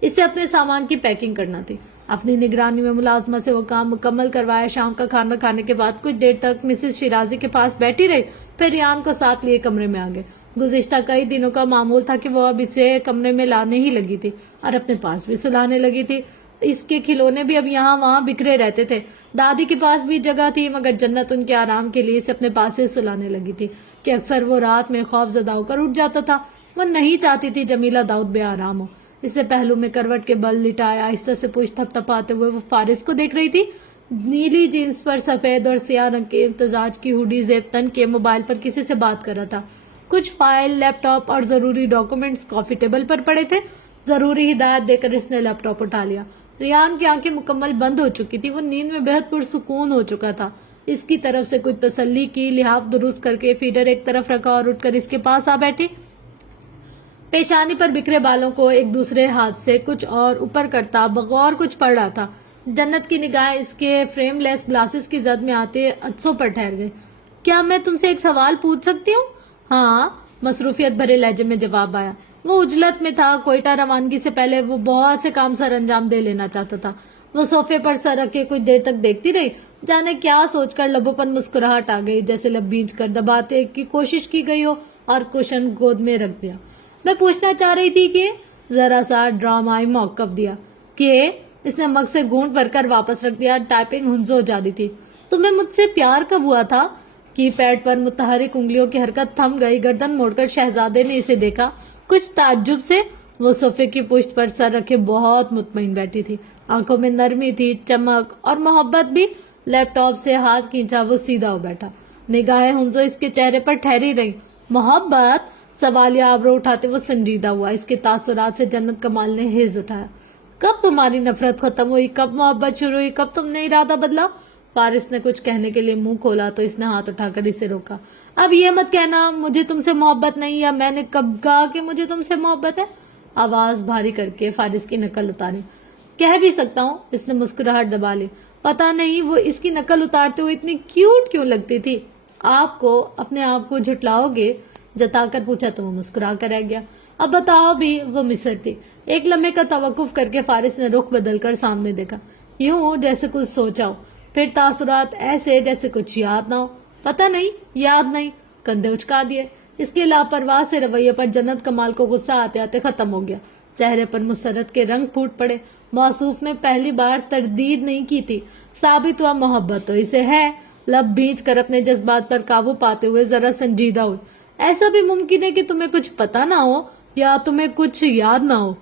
اسے اپنے سامان کی پیکنگ کرنا تھی۔ اپنی نگرانی میں ملازمہ سے وہ کام مکمل کروایا۔ شام کا کھانا کھانے کے بعد کچھ دیر تک مسز شیرازی کے پاس بیٹھی رہی، پھر ریان کو ساتھ لیے کمرے میں آ گئے۔ گزشتہ کئی دنوں کا معمول تھا کہ وہ اب اسے کمرے میں لانے ہی لگی تھی اور اپنے پاس بھی سلانے لگی تھی۔ اس کے کھلونے بھی اب یہاں وہاں بکھرے رہتے تھے۔ دادی کے پاس بھی جگہ تھی، مگر جنت ان کے آرام کے لیے اسے اپنے پاس سے سلانے لگی تھی کہ اکثر وہ رات میں خوف زدہ ہو کر اٹھ جاتا تھا۔ وہ نہیں چاہتی تھی جمیلہ داؤد بے آرام ہو۔ اسے پہلو میں کروٹ کے بل لٹایا، آہستہ سے پوچھ تھپ تھپاتے ہوئے وہ فارس کو دیکھ رہی تھی۔ نیلی جینس پر سفید اور سیاہ رنگ کے امتزاج کی ہوڈی زیب تن کے موبائل پر کسی سے بات کر رہا تھا۔ کچھ فائل، لیپ ٹاپ اور ضروری ڈاکومنٹس کافی ٹیبل پر پڑے تھے۔ ضروری ہدایت دے کر اس نے لیپ ٹاپ اٹھا لیا۔ ریان کی آنکھیں مکمل بند ہو چکی تھی، وہ نیند میں بہت پرسکون ہو چکا تھا۔ اس کی طرف سے کچھ تسلی کی، لحاف درست کر کے فیڈر ایک طرف رکھا اور اٹھ کر اس کے پاس آ بیٹھی۔ پیشانی پر بکھرے بالوں کو ایک دوسرے ہاتھ سے کچھ اور اوپر کرتا بغور کچھ پڑھ رہا تھا۔ جنت کی نگاہ اس کے فریم لیس گلاسز کی زد میں آتے عدسوں پر ٹھہر گئی۔ کیا میں تم سے ایک سوال پوچھ سکتی ہوں؟ ہاں، مصروفیت بھرے لہجے میں جواب آیا۔ وہ اجلت میں تھا۔ کوئٹہ روانگی سے پہلے وہ بہت سے کام سر انجام دے لینا چاہتا تھا۔ وہ صوفے پر سر رکھے کچھ دیر تک دیکھتی رہی، جانے کیا سوچ کر لبوں پر مسکراہٹ آ گئی، جیسے لب بھینچ کر دباتے کی کوشش کی گئی ہو اور کشن گود میں رکھ دیا۔ میں پوچھنا چاہ رہی تھی کہ ذرا سا ڈرامائی موقف دیا کہ اس نے مگ سے گھونٹ بھر کر واپس رکھ دیا۔ ٹائپنگ ہنز ہو جا رہی تھی۔ تمہیں مجھ سے پیار کب ہوا تھا؟ کی پیڈ پر متحرک انگلیوں کی حرکت تھم گئی۔ گردن موڑ کر شہزادے نے اسے دیکھا کچھ تعجب سے۔ وہ صوفے کی پشت پر سر رکھے بہت مطمئن بیٹھی تھی۔ آنکھوں میں نرمی تھی، چمک اور محبت بھی۔ لیپ ٹاپ سے ہاتھ کھینچا، وہ سیدھا ہو بیٹھا۔ نگاہیں ہنزو اس کے چہرے پر ٹھہری رہی۔ محبت؟ سوالیہ آبرو اٹھاتے وہ سنجیدہ ہوا۔ اس کے تاثرات سے جنت کمال نے ہیز اٹھایا۔ کب تمہاری نفرت ختم ہوئی؟ کب محبت شروع ہوئی؟ کب تم نے ارادہ بدلا؟ فارس نے کچھ کہنے کے لیے منہ کھولا تو اس نے ہاتھ اٹھا کر اسے روکا۔ اب یہ مت کہنا مجھے تم سے محبت نہیں، یا میں نے کب کہا کہ مجھے تم سے محبت ہے؟ آواز بھاری کر کے فارس کی نقل اتاری۔ کہہ بھی سکتا ہوں، اس نے مسکراہٹ دبا لی۔ پتا نہیں وہ اس کی نقل اتارتے ہوئے اتنی کیوٹ کیوں لگتی تھی۔ آپ کو اپنے آپ کو جھٹلاؤ گے؟ جتا کر پوچھا تو وہ مسکرا کر رہ گیا۔ اب بتاؤ بھی، وہ مصر تھی۔ ایک لمحے کا توقف کر کے فارس نے رخ بدل کر سامنے دیکھا، یوں جیسے کچھ سوچا ہو، پھر تاثرات ایسے جیسے کچھ یاد نہ ہو۔ پتہ نہیں، یاد نہیں۔ کندھے اچکا دیے۔ اس کے لاپرواہ سے رویے پر جنت کمال کو غصہ آتے آتے ختم ہو گیا۔ چہرے پر مسرت کے رنگ پھوٹ پڑے۔ موصوف نے پہلی بار تردید نہیں کی تھی۔ ثابت ہوا محبت تو اسے ہے۔ لب بھینچ کر اپنے جذبات پر قابو پاتے ہوئے ذرا سنجیدہ ہوئی۔ ایسا بھی ممکن ہے کہ تمہیں کچھ پتا نہ ہو یا تمہیں کچھ یاد نہ ہو۔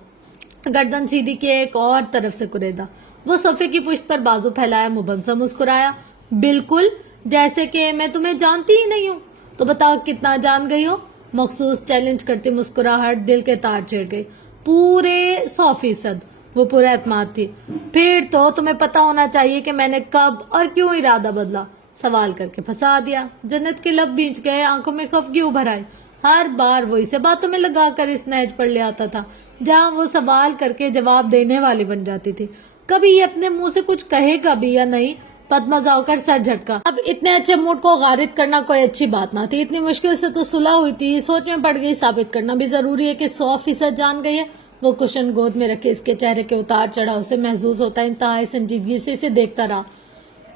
گردن سیدھی کے ایک اور طرف سے کریدا۔ وہ صوفے کی پشت پر بازو پھیلایا، مبنسا مسکرایا۔ بالکل، جیسے کہ میں تمہیں جانتی ہی نہیں ہوں۔ تو بتاؤ کتنا جان گئی ہو؟ مخصوص چیلنج کرتی مسکراہٹ دل کے تار چھیڑ گئی۔ پورے 100%۔ وہ پورا اعتماد تھی۔ پھر تو تمہیں پتا ہونا چاہیے کہ میں نے کب اور کیوں ارادہ بدلا۔ سوال کر کے پھنسا دیا۔ جنت کے لب بھینچ گئے، آنکھوں میں خفگی ابھر آئی۔ ہر بار وہ اسے باتوں میں لگا کر اس نہج پر لے آتا تھا جہاں وہ سوال کر کے جواب دینے والی بن جاتی تھی۔ کبھی یہ اپنے منہ سے کچھ کہے گا بھی یا نہیں؟ پدمزا ہو کر سر جھٹکا۔ اب اتنے اچھے موڈ کو غارت کرنا کوئی اچھی بات نہ تھی۔ اتنی مشکل سے تو صلح ہوئی تھی، سوچ میں پڑ گئی ثابت کرنا بھی ضروری ہے کہ 100% جان گئی ہے۔ وہ کشن گود میں رکھے اس کے چہرے کے اتار چڑھاؤ سے محظوظ ہوتا انتہائی سنجیدگی سے اسے دیکھتا رہا۔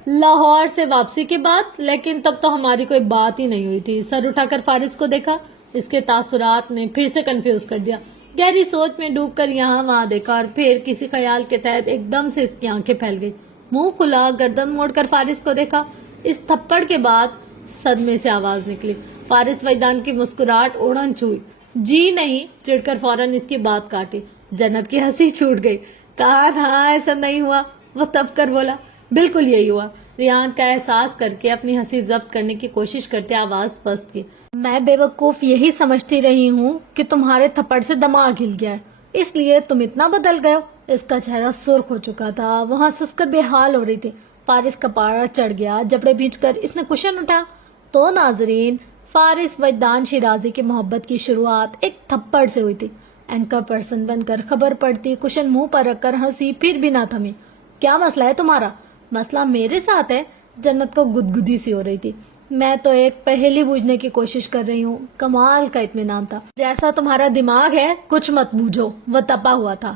لاہور سے واپسی کے بعد؟ لیکن تب تو ہماری کوئی بات ہی نہیں ہوئی تھی۔ سر اٹھا کر فارس کو دیکھا۔ اس کے تاثرات نے پھر سے کنفیوز کر دیا۔ گہری سوچ میں ڈوب کر یہاں وہاں دیکھا اور پھر کسی خیال کے تحت ایک دم سے اس کی آنکھیں پھیل گئی۔ منہ کھلا، گردن موڑ کر فارس کو دیکھا۔ اس تھپڑ کے بعد صدمے سے آواز نکلی۔ فارس وجدان کی مسکراہٹ اوڑھن چھوئی۔ جی نہیں، چڑ کر فوراً اس کی بات کاٹی۔ جنت کی ہنسی چھوٹ گئی۔ کہا ہاں ایسا نہیں ہوا۔ وہ تب کر بولا، بالکل یہی ہوا۔ ریان کا احساس کر کے اپنی ہنسی ضبط کرنے کی کوشش کرتے آواز پست کی۔ میں بے وقوف یہی سمجھتی رہی ہوں کہ تمہارے تھپڑ سے دماغ ہل گیا ہے، اس لیے تم اتنا بدل گئے ہو۔ اس کا چہرہ سرخ ہو چکا تھا، وہ ہنس کر بے حال ہو رہی تھی۔ فارس کا پارا چڑھ گیا، جبڑے بھینچ کر اس نے کشن اٹھا۔ تو ناظرین، فارس وجدان شیرازی کی محبت کی شروعات ایک تھپڑ سے ہوئی تھی۔ اینکر پرسن بن کر خبر پڑتی، کشن منہ پر رکھ کر ہنسی، پھر بھی نہ تھمی۔ کیا مسئلہ ہے تمہارا؟ مسئلہ میرے ساتھ ہے؟ جنت کو گدگدی سی ہو رہی تھی۔ میں تو ایک پہیلی بوجھنے کی کوشش کر رہی ہوں۔ کمال کا اطمینان تھا۔ جیسا تمہارا دماغ ہے کچھ مت بوجھو۔ وہ تپا ہوا تھا۔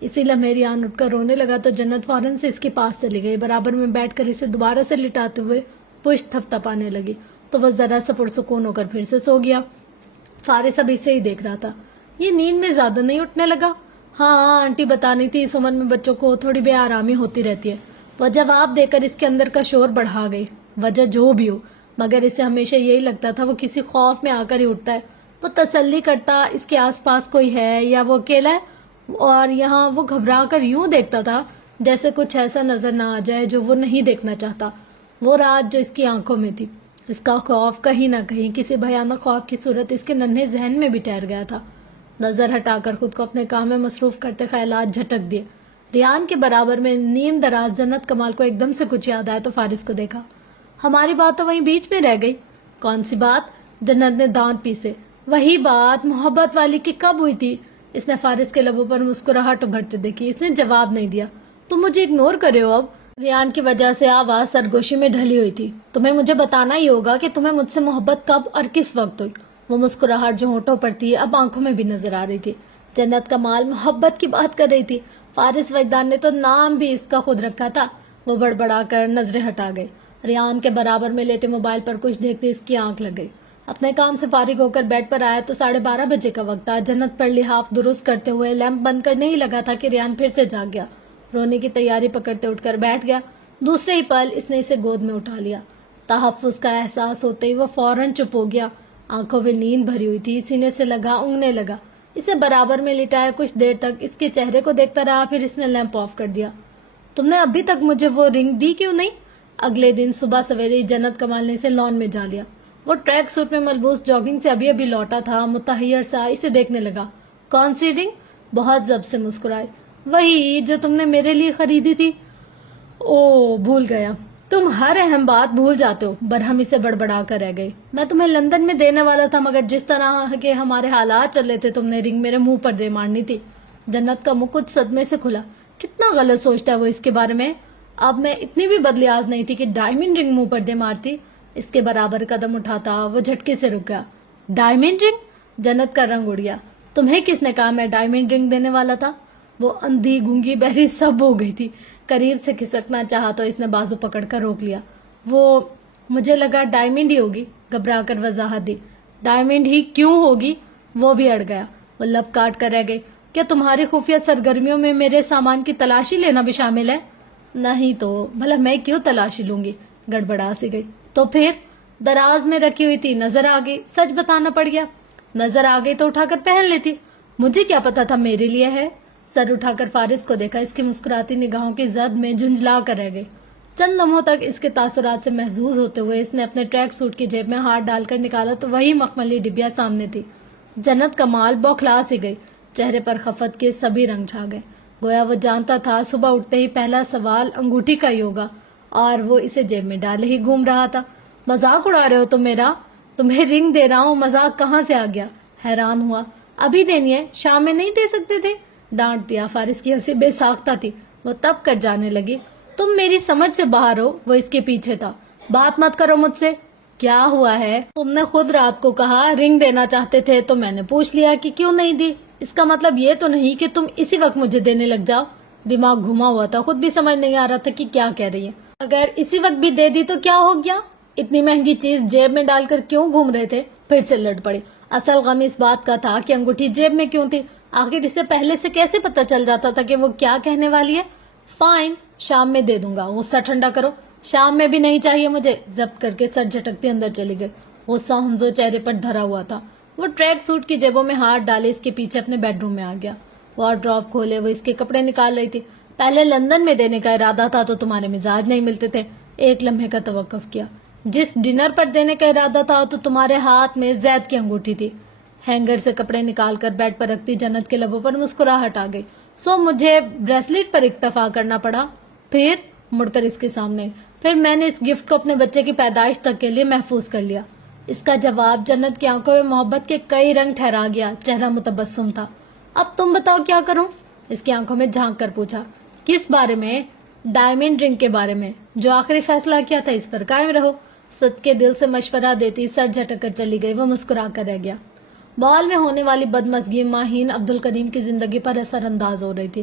اسی لمحے ریان اٹھ کر رونے لگا تو جنت فوراً سے اس کے پاس چلی گئی، برابر میں بیٹھ کر اسے دوبارہ سے لٹاتے ہوئے پشت تھپ تھپانے لگی تو وہ ذرا سا پرسکون ہو کر پھر سے سو گیا۔ فارس اب اسے ہی دیکھ رہا تھا۔ یہ نیند میں زیادہ نہیں اٹھنے لگا؟ ہاں آنٹی بتانی تھی اس عمر میں بچوں کو تھوڑی بے آرامی ہوتی رہتی ہے۔ وہ جواب دے کر اس کے اندر کا شور بڑھا گئی، وجہ جو بھی ہو، مگر اسے ہمیشہ یہی لگتا تھا وہ کسی خوف میں آ کر ہی اٹھتا ہے۔ وہ تسلی کرتا اس کے آس پاس کوئی ہے یا وہ اکیلا ہے، اور یہاں وہ گھبرا کر یوں دیکھتا تھا جیسے کچھ ایسا نظر نہ آ جائے جو وہ نہیں دیکھنا چاہتا۔ وہ رات جو اس کی آنکھوں میں تھی، اس کا خوف کہیں نہ کہیں کسی بھیانک خوف کی صورت اس کے ننھے ذہن میں بھی ٹھہر گیا تھا۔ نظر ہٹا کر خود کو اپنے کام میں مصروف کرتے خیالات جھٹک دیے۔ ریان کے برابر میں نیم دراز جنت کمال کو ایک دم سے کچھ یاد آیا تو فارس کو دیکھا۔ ہماری بات تو وہیں بیچ میں رہ گئی۔ کون سی بات؟ جنت نے دانت پیسے۔ وہی بات محبت والی کی کب ہوئی تھی؟ اس نے فارس کے لبوں پر مسکراہٹ ابھرتے دیکھی۔ اس نے جواب نہیں دیا۔ تم مجھے اگنور کرے ہو اب؟ ریان کی وجہ سے آواز سرگوشی میں ڈھلی ہوئی تھی۔ تمہیں مجھے بتانا ہی ہوگا کہ تمہیں مجھ سے محبت کب اور کس وقت ہوئی۔ وہ مسکراہٹ جو ہونٹوں پر تھی اب آنکھوں میں بھی نظر آ رہی تھی۔ جنت کمال محبت کی بات کر رہی تھی۔ فارس وجدان نے تو نام بھی اس کا خود رکھا تھا۔ وہ بڑبڑا کر نظریں ہٹا گئے۔ ریان کے برابر میں لیٹے موبائل پر کچھ دیکھتے اس کی آنکھ لگ گئی۔ اپنے کام سے فارغ ہو کر بیڈ پر آیا تو 12:30 بجے کا وقت تھا۔ جنت پر لحاف درست کرتے ہوئے لیمپ بند کرنے ہی لگا تھا کہ ریان پھر سے جاگ گیا۔ رونے کی تیاری پکڑتے اٹھ کر بیٹھ گیا۔ دوسرے ہی پل اس نے اسے گود میں اٹھا لیا۔ تحفظ کا احساس ہوتے ہی وہ فوراً چپ ہو گیا۔ آنکھوں میں نیند بھری ہوئی تھی، سینے سے لگا اونگنے لگا۔ اسے برابر میں لٹایا کچھ دیر تک اس کے چہرے کو دیکھتا رہا، پھر اس نے لیمپ آف کر دیا۔ تم نے ابھی تک مجھے وہ رنگ دی کیوں نہیں؟ اگلے دن صبح سویرے ہی جنت کمال نے اسے لان میں جا لیا۔ وہ ٹریک سوٹ میں ملبوس جاگنگ سے ابھی لوٹا تھا، متحیر سا اسے دیکھنے لگا۔ کون سی رنگ؟ بہت ضبط سے مسکرائے۔ وہی جو تم نے میرے لیے خریدی تھی۔ او بھول گیا، تم ہر اہم بات بھول جاتے ہو، برہمی سے بڑبڑا کر رہ گئی۔ میں تمہیں لندن میں دینے والا تھا، مگر جس طرح کے ہمارے حالات چل رہے تھے تم نے رنگ میرے منہ پر دے مارنی تھی۔ جنت کا منہ کچھ صدمے سے کھلا۔ کتنا غلط سوچتا ہے وہ اس کے بارے میں۔ اب میں اتنی بھی بدلیاز نہیں تھی کہ ڈائمنڈ رنگ منہ پر دے مارتی۔ اس کے برابر قدم اٹھاتا وہ جھٹکے سے رک گیا۔ ڈائمنڈ رنگ؟ جنت کا رنگ اڑ گیا۔ تمہیں کس نے کہا میں ڈائمنڈ رنگ دینے والا تھا؟ وہ اندھی گونگی بہری سب ہو گئی تھی۔ قریب سے کھسکنا چاہا تو اس نے بازو پکڑ کر روک لیا۔ وہ مجھے لگا ڈائمنڈ ہی ہوگی، گھبرا کر وضاحت دی۔ ڈائمنڈ ہی کیوں ہوگی؟ وہ بھی اڑ گیا۔ وہ لب کاٹ کر رہ گئی۔ کیا تمہاری خفیہ سرگرمیوں میں میرے سامان کی تلاشی لینا بھی شامل ہے؟ نہیں تو بھلا میں کیوں تلاشی لوں گی؟ گڑبڑا سی گئی۔ تو پھر دراز میں رکھی ہوئی تھی، نظر آ گئی، سچ بتانا پڑ گیا۔ نظر آ گئی تو اٹھا کر پہن لیتی۔ مجھے کیا پتا تھا میرے لیے ہے؟ سر اٹھا کر فارس کو دیکھا، اس کی مسکراتی نگاہوں کی زد میں جھنجھلا کر رہ گئی۔ چند لمحوں تک اس کے تاثرات سے محظوظ ہوتے ہوئے اس نے اپنے ٹریک سوٹ کی جیب میں ہاتھ ڈال کر نکالا تو وہی مخملی ڈبیا سامنے تھی۔ جنت کمال بوکھلا سی گئی، چہرے پر خفت کے سبھی رنگ چھا گئے، گویا وہ جانتا تھا صبح اٹھتے ہی پہلا سوال انگوٹھی کا ہی ہوگا، اور وہ اسے جیب میں ڈالے ہی گھوم رہا تھا۔ مذاق اڑا رہے ہو تم میرا؟ تمہیں رنگ دے رہا ہوں، مذاق کہاں سے آ گیا؟ حیران ہوا۔ ابھی دینی ہے، شام میں نہیں دے سکتے تھے؟ ڈانٹ دیا۔ فارس کی ہنسی بے ساختہ تھی، وہ تب کٹ جانے لگی۔ تم میری سمجھ سے باہر ہو، وہ اس کے پیچھے تھا۔ بات مت کرو مجھ سے۔ کیا ہوا ہے؟ تم نے خود رات کو کہا رنگ دینا چاہتے تھے تو میں نے پوچھ لیا کہ کیوں نہیں دی۔ اس کا مطلب یہ تو نہیں کہ تم اسی وقت مجھے دینے لگ جاؤ۔ دماغ گھما ہوا تھا، خود بھی سمجھ نہیں آ رہا تھا کہ کیا کہہ رہی ہے۔ اگر اسی وقت بھی دے دی تو کیا ہو گیا؟ اتنی مہنگی چیز جیب میں ڈال کر کیوں گھوم رہے تھے؟ پھر سے لڑ پڑی۔ اصل غم اس بات کا تھا کہ انگوٹھی جیب میں کیوں تھی۔ آخر اسے پہلے سے کیسے پتہ چل جاتا تھا کہ وہ کیا کہنے والی ہے؟ فائن، شام میں دے دوں گا، غصہ ٹھنڈا کرو۔ شام میں بھی نہیں چاہیے مجھے، ضبط کر کے سر جھٹکتے اندر چلی گئی۔ غصہ ہمزو چہرے پر دھرا ہوا تھا۔ وہ ٹریک سوٹ کی جیبوں میں ہاتھ ڈالے اس کے پیچھے اپنے بیڈ روم میں آ گیا۔ وارڈروب کھولے وہ اس کے کپڑے نکال رہی تھی۔ پہلے لندن میں دینے کا ارادہ تھا تو تمہارے مزاج نہیں ملتے تھے۔ ایک لمحے کا توقف کیا۔ جس ڈنر پر دینے کا ارادہ تھا تو تمہارے ہاتھ میں زید کی انگوٹھی تھی۔ ہینگر سے کپڑے نکال کر بیڈ پر رکھتی جنت کے لبوں پر مسکراہٹ آ گئی۔ سو مجھے بریسلیٹ پر اکتفا کرنا پڑا؟ پھر مڑ کر اس کے سامنے، پھر میں نے اس گفٹ کو اپنے بچے کی پیدائش تک کے لیے محفوظ کر لیا۔ اس کا جواب جنت کی آنکھوں میں محبت کے کئی رنگ ٹھہرا گیا، چہرہ متبسم تھا۔ اب تم بتاؤ کیا کروں؟ اس کی آنکھوں میں جھانک کر پوچھا۔ کس بارے میں؟ ڈائمنڈ رنگ کے بارے میں۔ جو آخری فیصلہ کیا تھا اس پر قائم رہو۔ صدقے دل سے مشورہ دیتی سر جھٹک کر چلی گئی۔ وہ مسکرا کر رہ گیا۔ مال میں ہونے والی بدمزگی ماہین عبدالکریم کی زندگی پر اثر انداز ہو رہی تھی۔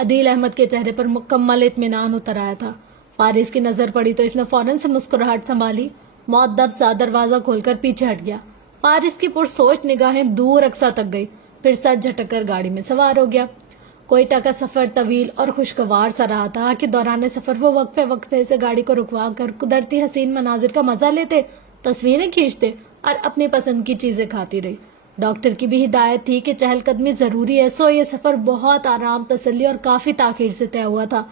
عدیل احمد کے چہرے پر مکمل اطمینان اتر آیا تھا۔ فارس کی نظر پڑی تو اس نے فوراً سے مسکراہٹ سنبھالی، مؤدب سا دروازہ کھول کر پیچھے ہٹ گیا۔ فارس کی پرسوچ نگاہیں دور اقصا تک گئی، پھر سر جھٹک کر گاڑی میں سوار ہو گیا۔ کوئٹہ کا سفر طویل اور خوشگوار سا رہا تھا کہ دوران سفر وہ وقفے وقفے سے گاڑی کو رکوا کر قدرتی حسین مناظر کا مزہ لیتے، تصویریں کھینچتے اور اپنی پسند کی چیزیں کھاتی رہی۔ ڈاکٹر کی بھی ہدایت تھی کہ چہل قدمی ضروری ہے، سو یہ سفر بہت آرام، تسلی اور کافی تاخیر سے طے ہوا تھا۔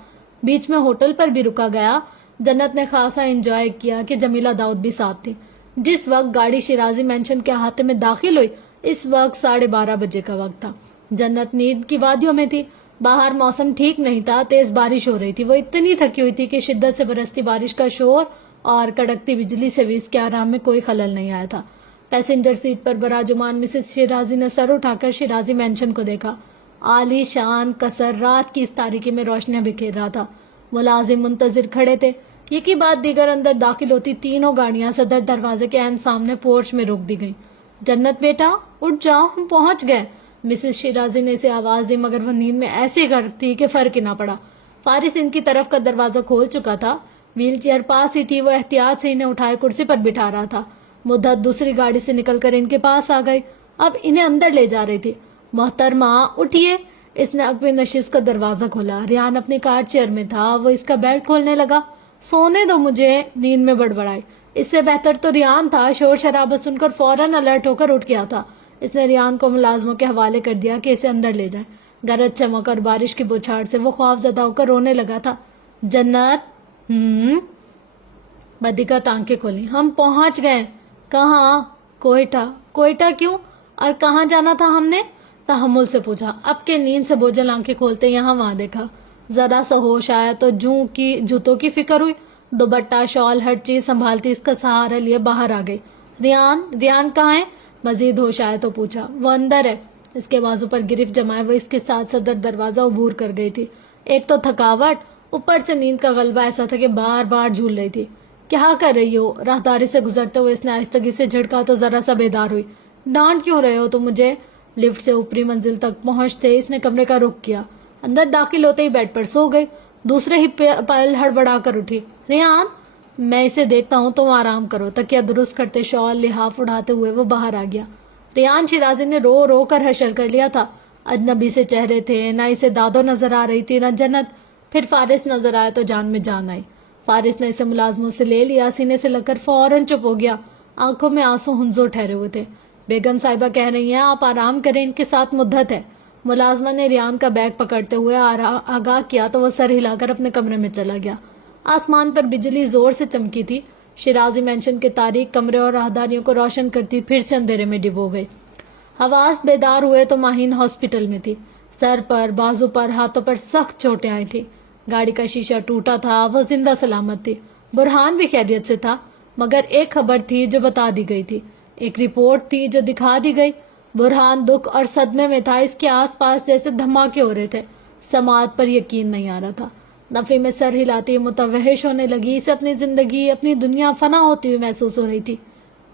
بیچ میں ہوٹل پر بھی رکا گیا۔ جنت نے خاصا انجوائے کیا کہ جمیلہ داؤد بھی ساتھ تھی۔ جس وقت گاڑی شیرازی مینشن کے احاطے میں داخل ہوئی اس وقت 12:30 بجے کا وقت تھا۔ جنت نیند کی وادیوں میں تھی۔ باہر موسم ٹھیک نہیں تھا، تیز بارش ہو رہی تھی۔ وہ اتنی تھکی ہوئی تھی کہ شدت سے برستی بارش کا شور اور کڑکتی بجلی سے بھی اس کے آرام میں کوئی خلل نہیں آیا تھا۔ پیسنجر سیٹ پر براجمان مسز شیرازی نے سر اٹھا کر شیرازی مینشن کو دیکھا۔ عالی شان قصر رات کی اس تاریکی میں روشنیاں بکھیر رہا تھا۔ ملازم منتظر کھڑے تھے۔ یہ کی بات دیگر اندر داخل ہوتی تینوں گاڑیاں صدر دروازے کے عین سامنے پورچ میں روک دی گئیں۔ جنت بیٹا اٹھ جاؤ، ہم پہنچ گئے۔ مسز شیرازی نے اسے آواز دی، مگر وہ نیند میں ایسی غرق تھی کہ فرق ہی نہ پڑا۔ فارس ان کی طرف کا دروازہ کھول چکا تھا۔ ویل چیئر پاس ہی تھی، وہ احتیاط سے انہیں اٹھائے کرسی پر بٹھا رہا تھا۔ مدت دوسری گاڑی سے نکل کر ان کے پاس آ گئی، اب انہیں اندر لے جا رہی تھی۔ محترمہ اٹھیے، اس نے اپنی نشست کا دروازہ کھولا۔ ریان اپنی کار چیئر میں تھا، وہ اس کا بیلٹ کھولنے لگا۔ سونے دو مجھے، نیند میں بڑبڑائی۔ اس سے بہتر تو ریان تھا، شور شرابہ سن کر فوراً الرٹ ہو کر اٹھ گیا تھا۔ اس نے ریان کو ملازموں کے حوالے کر دیا کہ اسے اندر لے جائیں۔ گرج چمک اور بارش کی بوچھاڑ سے وہ خوف زدہ ہو کر رونے لگا تھا۔ جنت بدیکت آنکھیں کھولی۔ ہم پہنچ گئے۔ کہاں؟ کوئٹہ۔ کوئٹہ کیوں اور کہاں جانا تھا ہم نے؟ تحمل سے پوچھا۔ اب کے نیند سے بوجھل آنکھیں کھولتے یہاں وہاں دیکھا۔ ذرا سا ہوش آیا تو جوتوں کی فکر ہوئی۔ دوپٹہ شال ہر چیز سنبھالتی اس کا سہارا لیے باہر آ گئی۔ ریان کہاں ہے؟ مزید ہوش آیا تو پوچھا۔ وہ اندر ہے۔ اس کے بازو پر گرفت جمائے وہ اس کے ساتھ صدر دروازہ عبور کر گئی تھی۔ ایک تو تھکاوٹ، اوپر سے نیند کا غلبہ ایسا تھا کہ بار بار جھول رہی تھی۔ کیا کر رہی ہو؟ راہداری سے گزرتے ہوئے اس نے آہستگی سے جھڑکا تو ذرا سا بیدار ہوئی۔ ڈانٹ کیوں رہے ہو تو مجھے؟ لفٹ سے اوپری منزل تک پہنچتے اس نے کمرے کا رخ کیا۔ اندر داخل ہوتے ہی بیڈ پر سو گئی۔ دوسرے ہی پل ہڑبڑا کر اٹھی۔ ریان میں اسے دیکھتا ہوں، تم آرام کرو۔ تکیہ درست کرتے شال لحاف اڑاتے ہوئے وہ باہر آ گیا۔ ریان شیرازی نے رو رو کر حشر کر لیا تھا۔ اجنبی سے چہرے تھے، نہ اسے دادو نظر آ رہی تھی نہ جنت۔ پھر فارس نظر آیا تو جان میں جان آئی۔ فارس نے اسے ملازموں سے لے لیا، سینے سے لگ کر فوراً چپ ہو گیا۔ آنکھوں میں آنسو ہنزو ٹھہرے ہوئے تھے۔ بیگم صاحبہ کہہ رہی ہیں آپ آرام کریں، ان کے ساتھ مدت ہے۔ ملازمہ نے ریان کا بیگ پکڑتے ہوئے آگاہ کیا تو وہ سر ہلا کر اپنے کمرے میں چلا گیا۔ آسمان پر بجلی زور سے چمکی تھی۔ شیرازی مینشن کے تاریک کمرے اور راہداریوں کو روشن کرتی پھر سے اندھیرے میں ڈبو گئی۔ حواس بیدار ہوئے تو ماہین ہاسپٹل میں تھی۔ سر پر، بازو پر، ہاتھوں پر سخت چوٹیں آئی تھی۔ گاڑی کا شیشہ ٹوٹا تھا، وہ زندہ سلامت تھی۔ برہان بھی خیریت سے تھا، مگر ایک خبر تھی جو بتا دی گئی تھی، ایک رپورٹ تھی جو دکھا دی گئی۔ برہان دکھ اور صدمے میں تھا، اس کے آس پاس جیسے دھماکے ہو رہے تھے۔ سماعت پر یقین نہیں آ رہا تھا۔ نفی میں سر ہلاتی متوحش ہونے لگی، اسے اپنی زندگی، اپنی دنیا فنا ہوتی ہوئی محسوس ہو رہی تھی۔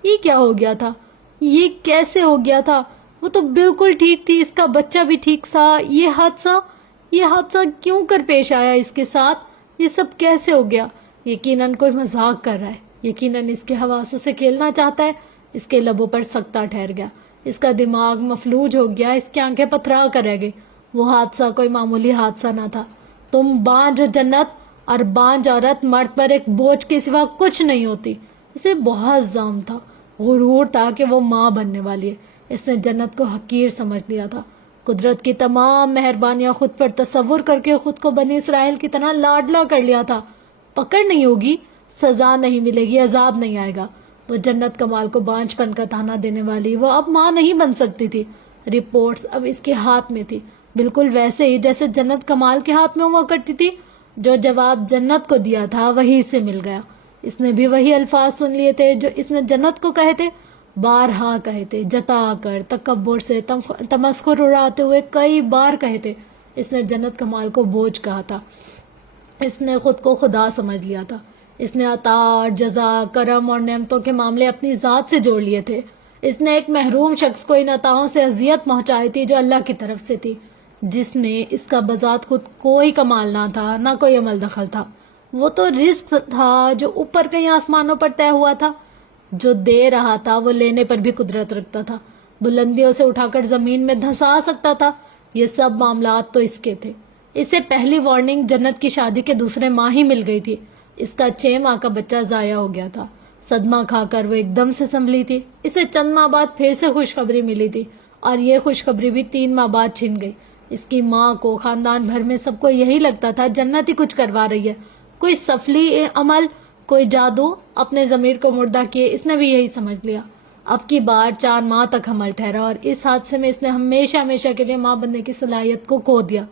یہ کیا ہو گیا تھا؟ یہ کیسے ہو گیا تھا؟ وہ تو بالکل ٹھیک تھی، اس کا بچہ بھی ٹھیک تھا۔ یہ حادثہ کیوں کر پیش آیا اس کے ساتھ؟ یہ سب کیسے ہو گیا؟ یقیناً کوئی مذاق کر رہا ہے، یقیناً اس کے حواسوں سے کھیلنا چاہتا ہے۔ اس کے لبوں پر سکتہ ٹھہر گیا، اس کا دماغ مفلوج ہو گیا، اس کی آنکھیں پتھرا کر رہ گئی۔ وہ حادثہ کوئی معمولی حادثہ نہ تھا۔ تم بانجھ ہو جنت، اور بانجھ عورت مرد پر ایک بوجھ کے سوا کچھ نہیں ہوتی۔ اسے بہت زعم تھا، غرور تھا کہ وہ ماں بننے والی ہے۔ اس نے جنت کو حقیر سمجھ لیا تھا۔ قدرت کی تمام مہربانیاں خود پر تصور کر کے خود کو بنی اسرائیل کی طرح لاڈلا کر لیا تھا۔ پکڑ نہیں ہوگی، سزا نہیں ملے گی، عذاب نہیں آئے گا۔ وہ جنت کمال کو بانجھ پن کا تانا دینے والی وہ اب ماں نہیں بن سکتی تھی۔ رپورٹس اب اس کے ہاتھ میں تھی، بالکل ویسے ہی جیسے جنت کمال کے ہاتھ میں ہوا کرتی تھی۔ جو جواب جنت کو دیا تھا وہی سے مل گیا۔ اس نے بھی وہی الفاظ سن لیے تھے جو اس نے جنت کو کہے تھے، بارہا کہے تھے، جتا کر، تکبر سے، تمسخر اڑاتے ہوئے کئی بار کہے تھے۔ اس نے جنت کمال کو بوجھ کہا تھا، اس نے خود کو خدا سمجھ لیا تھا، اس نے عطا اور جزا، کرم اور نعمتوں کے معاملے اپنی ذات سے جوڑ لیے تھے۔ اس نے ایک محروم شخص کو ان عطاؤں سے اذیت پہنچائی تھی جو اللہ کی طرف سے تھی۔ جس میں اس کا بذات خود کوئی کمال نہ تھا، نہ کوئی عمل دخل تھا۔ وہ تو رزق تھا جو اوپر کہیں آسمانوں پر طے ہوا تھا۔ جو دے رہا تھا وہ لینے پر بھی قدرت رکھتا تھا، بلندیوں سے اٹھا کر زمین میں دھسا سکتا تھا۔ یہ سب معاملات تو اس کے تھے۔ اسے پہلی وارننگ جنت کی شادی کے دوسرے ماہ ہی مل گئی تھی۔ اس کا 6 ماہ کا بچہ ضائع ہو گیا تھا۔ صدمہ کھا کر وہ ایک دم سے سنبھلی تھی۔ اسے چند ماہ بعد پھر سے خوشخبری ملی تھی، اور یہ خوشخبری بھی 3 ماہ بعد چھن گئی۔ اس کی ماں کو، خاندان بھر میں سب کو یہی لگتا تھا جنت ہی کچھ کروا رہی ہے، کوئی سفلی عمل، کوئی جادو اپنے ضمیر کو مردہ کیے۔ اس نے بھی یہی سمجھ لیا۔ اب کی بار 4 ماہ تک حمل ٹھہرا، اور اس حادثے میں اس نے ہمیشہ ہمیشہ کے لیے ماں بننے کی صلاحیت کو کھو دیا۔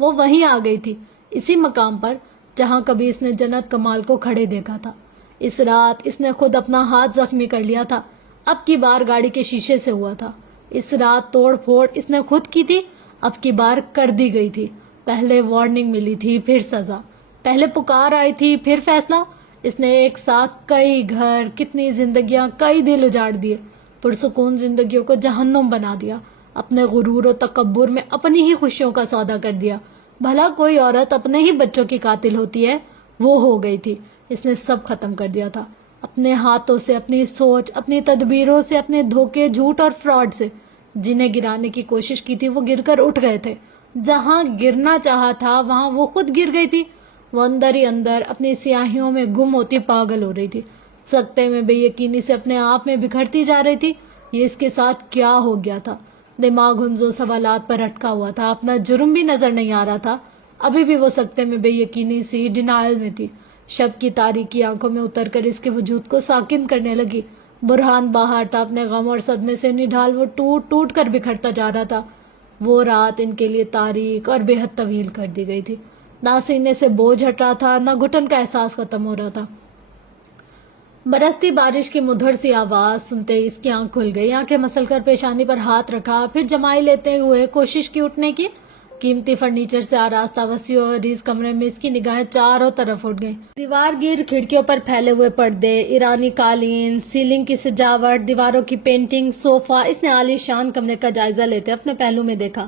وہ وہیں آ گئی تھی، اسی مقام پر جہاں کبھی اس نے جنت کمال کو کھڑے دیکھا تھا۔ اس رات اس نے خود اپنا ہاتھ زخمی کر لیا تھا، اب کی بار گاڑی کے شیشے سے ہوا تھا۔ اس رات توڑ پھوڑ اس نے خود کی تھی، اب کی بار کر دی گئی تھی۔ پہلے وارننگ ملی تھی، پھر سزا، پہلے پکار آئی تھی، پھر فیصلہ۔ اس نے ایک ساتھ کئی گھر، کتنی زندگیاں، کئی دل اجاڑ دیے، پرسکون زندگیوں کو جہنم بنا دیا، اپنے غرور و تکبر میں اپنی ہی خوشیوں کا سودا کر دیا۔ بھلا کوئی عورت اپنے ہی بچوں کی قاتل ہوتی ہے؟ وہ ہو گئی تھی۔ اس نے سب ختم کر دیا تھا، اپنے ہاتھوں سے، اپنی سوچ، اپنی تدبیروں سے، اپنے دھوکے، جھوٹ اور فراڈ سے۔ جنہیں گرانے کی کوشش کی تھی وہ گر کر اٹھ گئے تھے، جہاں گرنا چاہا تھا وہاں وہ خود گر گئی تھی۔ وہ اندر ہی اندر اپنی سیاہیوں میں گم ہوتی پاگل ہو رہی تھی، سکتے میں بے یقینی سے اپنے آپ میں بکھرتی جا رہی تھی۔ یہ اس کے ساتھ کیا ہو گیا تھا؟ دماغ ہنزو سوالات پر اٹکا ہوا تھا، اپنا جرم بھی نظر نہیں آ رہا تھا۔ ابھی بھی وہ سکتے میں بے یقینی سی ڈینائل میں تھی۔ شب کی تاریکی آنکھوں میں اتر کر اس کے وجود کو ساکن کرنے لگی۔ برہان باہر تھا، اپنے غم اور صدمے سے نڈھال وہ ٹوٹ ٹوٹ کر بکھرتا جا رہا تھا۔ وہ رات ان کے لیے تاریک اور بے حد طویل کر دی گئی تھی۔ نہ سینے سے بوجھ ہٹ رہا تھا، نہ گھٹن کا احساس ختم ہو رہا تھا۔ برستی بارش کی مدھر سی آواز سنتے ہی اس کی آنکھ کھل گئی، آنکھیں مسل کر پیشانی پر ہاتھ رکھا، پھر جمائی لیتے ہوئے کوشش کی اٹھنے کی۔ قیمتی فرنیچر سے آراستہ وسیع اور عریض کمرے میں اس کی نگاہیں چاروں طرف اٹھ گئیں۔ دیوار گیر کھڑکیوں پر پھیلے ہوئے پردے، ایرانی قالین، سیلنگ کی سجاوٹ، دیواروں کی پینٹنگ، صوفہ۔ اس نے عالی شان کمرے کا جائزہ لیتے اپنے پہلو میں دیکھا۔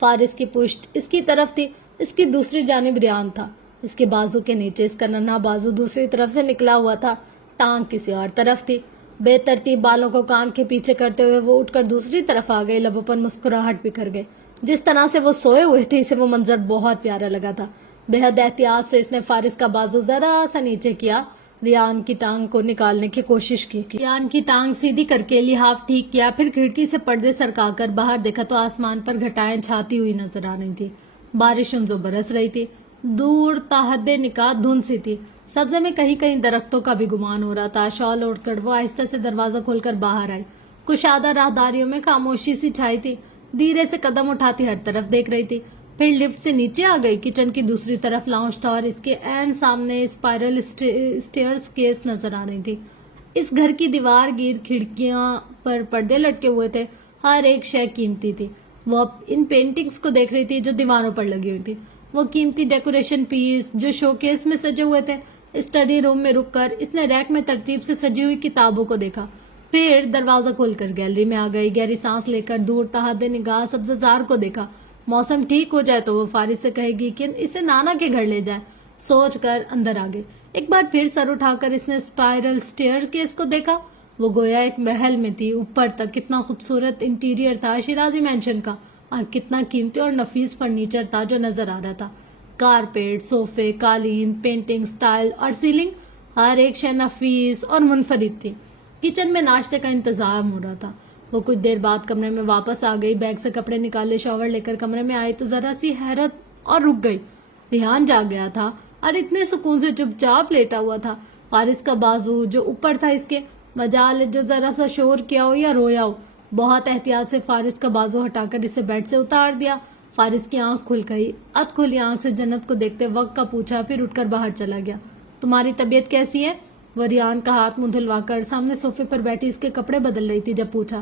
فارس کی پشت اس کی طرف تھی، اس کی دوسری جانب ریان تھا۔ اس کے بازو کے نیچے اس کا ننھا بازو دوسری طرف سے نکلا ہوا تھا، ٹانگ کسی اور طرف تھی۔ بے ترتیب بالوں کو کان کے پیچھے کرتے ہوئے وہ اٹھ کر دوسری طرف آ گئی، لبوں پر مسکراہٹ بکھر گئے۔ جس طرح سے وہ سوئے ہوئے تھے اسے وہ منظر بہت پیارا لگا تھا۔ بے حد احتیاط سے اس نے فارس کا بازو ذرا سا نیچے کیا، ریان کی ٹانگ کو نکالنے کی کوشش کی۔ ریان کی ٹانگ سیدھی کر کے لحاف ٹھیک کیا، پھر کھڑکی سے پردے سرکا کر باہر دیکھا تو آسمان پر گھٹائیں چھاتی ہوئی نظر آ رہی تھی۔ بارش انزو برس رہی تھی، دور تا حد نکاح دھند سی تھی۔ سبزے میں کہیں کہیں درختوں کا بھی گمان ہو رہا تھا۔ شال اوڑھ کر وہ آہستہ سے دروازہ کھول کر باہر آئی۔ کشادہ راہداریوں میں خاموشی سی چھائی تھی، دھیرے سے قدم اٹھاتی ہر طرف دیکھ رہی تھی۔ پھر لفٹ سے نیچے آ گئی۔ کچن کی دوسری طرف لاؤنج تھا اور اس کے عین سامنے اسپائرل اسٹیئرز کیس نظر آ رہی تھی۔ اس گھر کی دیوار گیر کھڑکیاں پر پردے لٹکے ہوئے تھے، ہر ایک شے قیمتی تھی۔ وہ اب ان پینٹنگز کو دیکھ رہی تھی جو دیواروں پر لگی ہوئی تھی، وہ قیمتی ڈیکوریشن پیس جو شو کیس میں سجے ہوئے تھے۔ اسٹڈی روم میں رک کر اس نے ریک میں ترتیب سے سجی ہوئی کتابوں کو دیکھا، پھر دروازہ کھول کر گیلری میں آ گئی۔ گہری سانس لے کر دور تحد نگاہ سبززار کو دیکھا۔ موسم ٹھیک ہو جائے تو وہ فارس سے کہے گی کہ اسے نانا کے گھر لے جائے، سوچ کر اندر آ گئی۔ ایک بار پھر سر اٹھا کر اس نے اسپائرل اسٹیئر کیس کو دیکھا، وہ گویا ایک محل میں تھی۔ اوپر تک کتنا خوبصورت انٹیریئر تھا شیرازی مینشن کا، اور کتنا قیمتی اور نفیس فرنیچر تھا جو نظر آ رہا تھا۔ کارپیٹ، صوفے، قالین، پینٹنگ، سٹائل اور سیلنگ، ہر ایک شے نفیس اور منفرد تھی۔ کچن میں ناشتے کا انتظام ہو رہا تھا۔ وہ کچھ دیر بعد کمرے میں واپس آ گئی، بیگ سے کپڑے نکالے، شاور لے کر کمرے میں آئی تو ذرا سی حیرت اور رک گئی۔ ریحان جاگ گیا تھا اور اتنے سکون سے چپ چاپ لیٹا ہوا تھا۔ فارس کا بازو جو اوپر تھا اس کے، مجال جو ذرا سا شور کیا ہو یا رویا ہو، بہت احتیاط سے فارس کا بازو ہٹا کر اسے بیڈ سے اتار دیا۔ فارس کی آنکھ کھل گئی، اد کھلی آنکھ سے جنت کو دیکھتے وقت کا پوچھا، پھر اٹھ کر باہر چلا گیا۔ تمہاری طبیعت کیسی ہے؟ وہ ریان کا ہاتھ منہ دھلوا کر سامنے صوفے پر بیٹھی اس کے کپڑے بدل رہی تھی جب پوچھا۔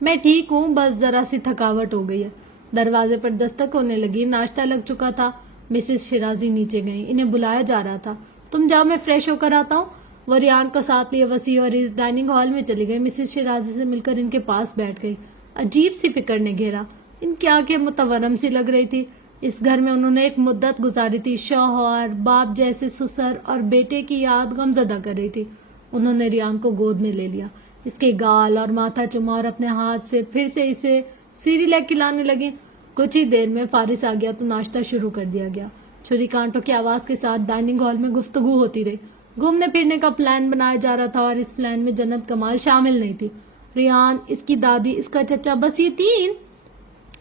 میں ٹھیک ہوں، بس ذرا سی تھکاوٹ ہو گئی ہے۔ دروازے پر دستک ہونے لگی، ناشتہ لگ چکا تھا۔ مسز شیرازی نیچے گئیں، انہیں بلایا جا رہا تھا۔ تم جاؤ، میں فریش ہو کر آتا ہوں۔ وہ ریان کا ساتھ لیے وسیع اور اس ڈائننگ ہال میں چلی گئی۔ مسز شیرازی سے مل کر ان کے پاس بیٹھ گئی۔ عجیب سی فکر نے گھیرا، ان کی آنکھیں متورم سی لگ رہی تھی. اس گھر میں انہوں نے ایک مدت گزاری تھی. شوہر، باپ جیسے سسر اور بیٹے کی یاد غمزدہ کر رہی تھی. انہوں نے ریان کو گود میں لے لیا، اس کے گال اور ماتھا چوما اور اپنے ہاتھ سے پھر سے اسے سیریلیک کھلانے لگے. کچھ ہی دیر میں فارس آ گیا تو ناشتہ شروع کر دیا گیا. چھری کانٹوں کی آواز کے ساتھ ڈائننگ ہال میں گفتگو ہوتی رہی. گھومنے پھرنے کا پلان بنایا جا رہا تھا اور اس پلان میں جنت کمال شامل نہیں تھی. ریان، اس کی دادی، اس کا چچا، بس یہ تین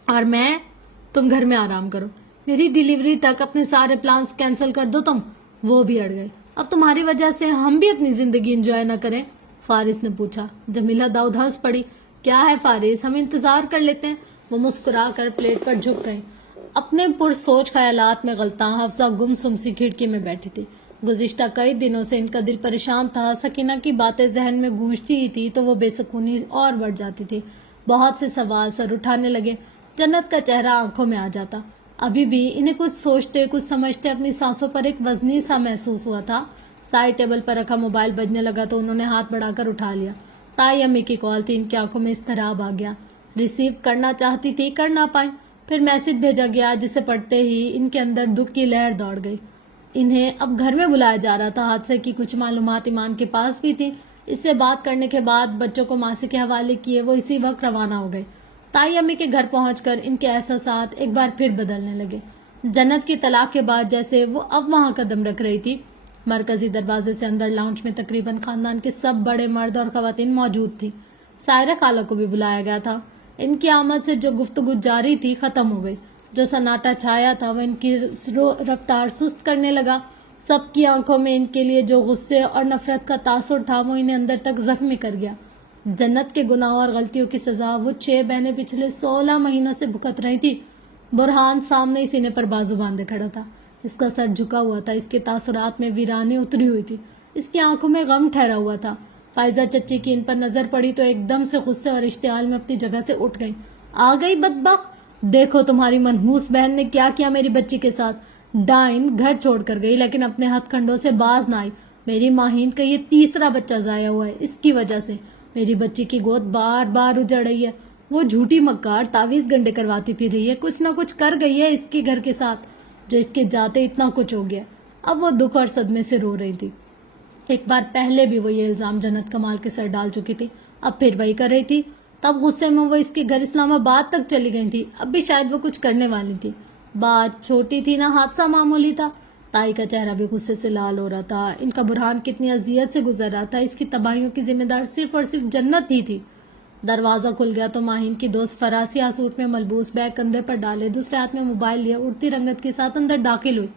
اور میں. تم گھر میں آرام کرو، میری ڈیلیوری تک اپنے سارے پلانز کینسل کر دو. تم وہ بھی اڑ گئے. اب تمہاری وجہ سے ہم بھی اپنی زندگی انجوائے نہ کریں؟ فارس نے پوچھا. جمیلہ داؤد ہنس پڑی. کیا ہے فارس، ہم انتظار کر لیتے ہیں. وہ مسکرا کر پلیٹ پر جھک گئی. اپنے پرسوچ خیالات میں غلطاں حفصہ گمسم سی کھڑکی میں بیٹھی تھی. گزشتہ کئی دنوں سے ان کا دل پریشان تھا. سکینہ کی باتیں ذہن میں گونجتی ہی تھی تو وہ بے سکونی اور بڑھ جاتی تھی. بہت سے سوال سر اٹھانے لگے. جنت کا چہرہ آنکھوں میں آ جاتا. ابھی بھی انہیں کچھ سوچتے کچھ سمجھتے اپنی سانسوں پر ایک وزنی سا محسوس ہوا تھا. سائڈ ٹیبل پر رکھا موبائل بجنے لگا تو انہوں نے ہاتھ بڑھا کر اٹھا لیا. تائی امی کی کال تھی. ان کی آنکھوں میں اضطراب آ گیا. ریسیو کرنا چاہتی تھی، کر نہ پائی. پھر میسج بھیجا گیا جسے پڑھتے ہی ان کے اندر دکھ کی لہر دوڑ گئی. انہیں اب گھر میں بلایا جا رہا تھا. حادثے کی کچھ معلومات ایمان کے پاس بھی تھی. اس سے بات کرنے کے بعد بچوں کو ماسی کے حوالے کیے وہ اسی وقت روانہ ہو گئے. تائی امی کے گھر پہنچ کر ان کے احساسات ایک بار پھر بدلنے لگے. جنت کی طلاق کے بعد جیسے وہ اب وہاں قدم رکھ رہی تھی. مرکزی دروازے سے اندر لاؤنج میں تقریباً خاندان کے سب بڑے مرد اور خواتین موجود تھی. سائرہ خالہ کو بھی بلایا گیا تھا. ان کی آمد سے جو گفتگو جاری تھی ختم ہو گئی. جو سناٹا چھایا تھا وہ ان کی رفتار سست کرنے لگا. سب کی آنکھوں میں ان کے لیے جو غصے اور نفرت کا تاثر تھا وہ انہیں اندر تک زخمی کر گیا. جنت کے گناہوں اور غلطیوں کی سزا وہ 6 بہنیں پچھلے 16 مہینوں سے بھگت رہی تھی. برہان سامنے سینے پر بازو باندھے کھڑا تھا. اس کا سر جھکا ہوا تھا. اس کے تاثرات میں ویرانی اتری ہوئی تھی. اس کی آنکھوں میں غم ٹھہرا ہوا تھا. فائزہ چچی کی ان پر نظر پڑی تو ایک دم سے غصے اور اشتعال میں اپنی جگہ سے اٹھ گئی. آ گئی بدبخت، دیکھو تمہاری منحوس بہن نے کیا کیا میری بچی کے ساتھ. ڈائن گھر چھوڑ کر گئی لیکن اپنے ہتھ کنڈوں سے باز نہ آئی. میری ماہین کا یہ تیسرا بچہ ضائع ہوا ہے. اس کی وجہ سے میری بچی کی گود بار بار اجڑ رہی ہے. وہ جھوٹی مکار تعویذ گنڈے کرواتی پھر رہی ہے. کچھ نہ کچھ کر گئی ہے اس کے گھر کے ساتھ جو اس کے جاتے اتنا کچھ ہو گیا. اب وہ دکھ اور صدمے سے رو رہی تھی. ایک بار پہلے بھی وہ یہ الزام جنت کمال کے سر ڈال چکی تھی. اب پھر وہی کر رہی تھی. تب غصے میں وہ اس کے گھر اسلام آباد تک چلی گئی تھی. اب بھی شاید وہ کچھ کرنے والی تھی. بات چھوٹی تھی نہ حادثہ معمولی تھا. تائی کا چہرہ بھی غصے سے لال ہو رہا تھا. ان کا برہان کتنی اذیت سے گزر رہا تھا. اس کی تباہیوں کی ذمہ دار صرف اور صرف جنت ہی تھی. دروازہ کھل گیا تو ماہین کی دوست فراسیہ سوٹ میں ملبوس بیگ کندھے پر ڈالے دوسرے ہاتھ میں موبائل لیے اڑتی رنگت کے ساتھ اندر داخل ہوئی.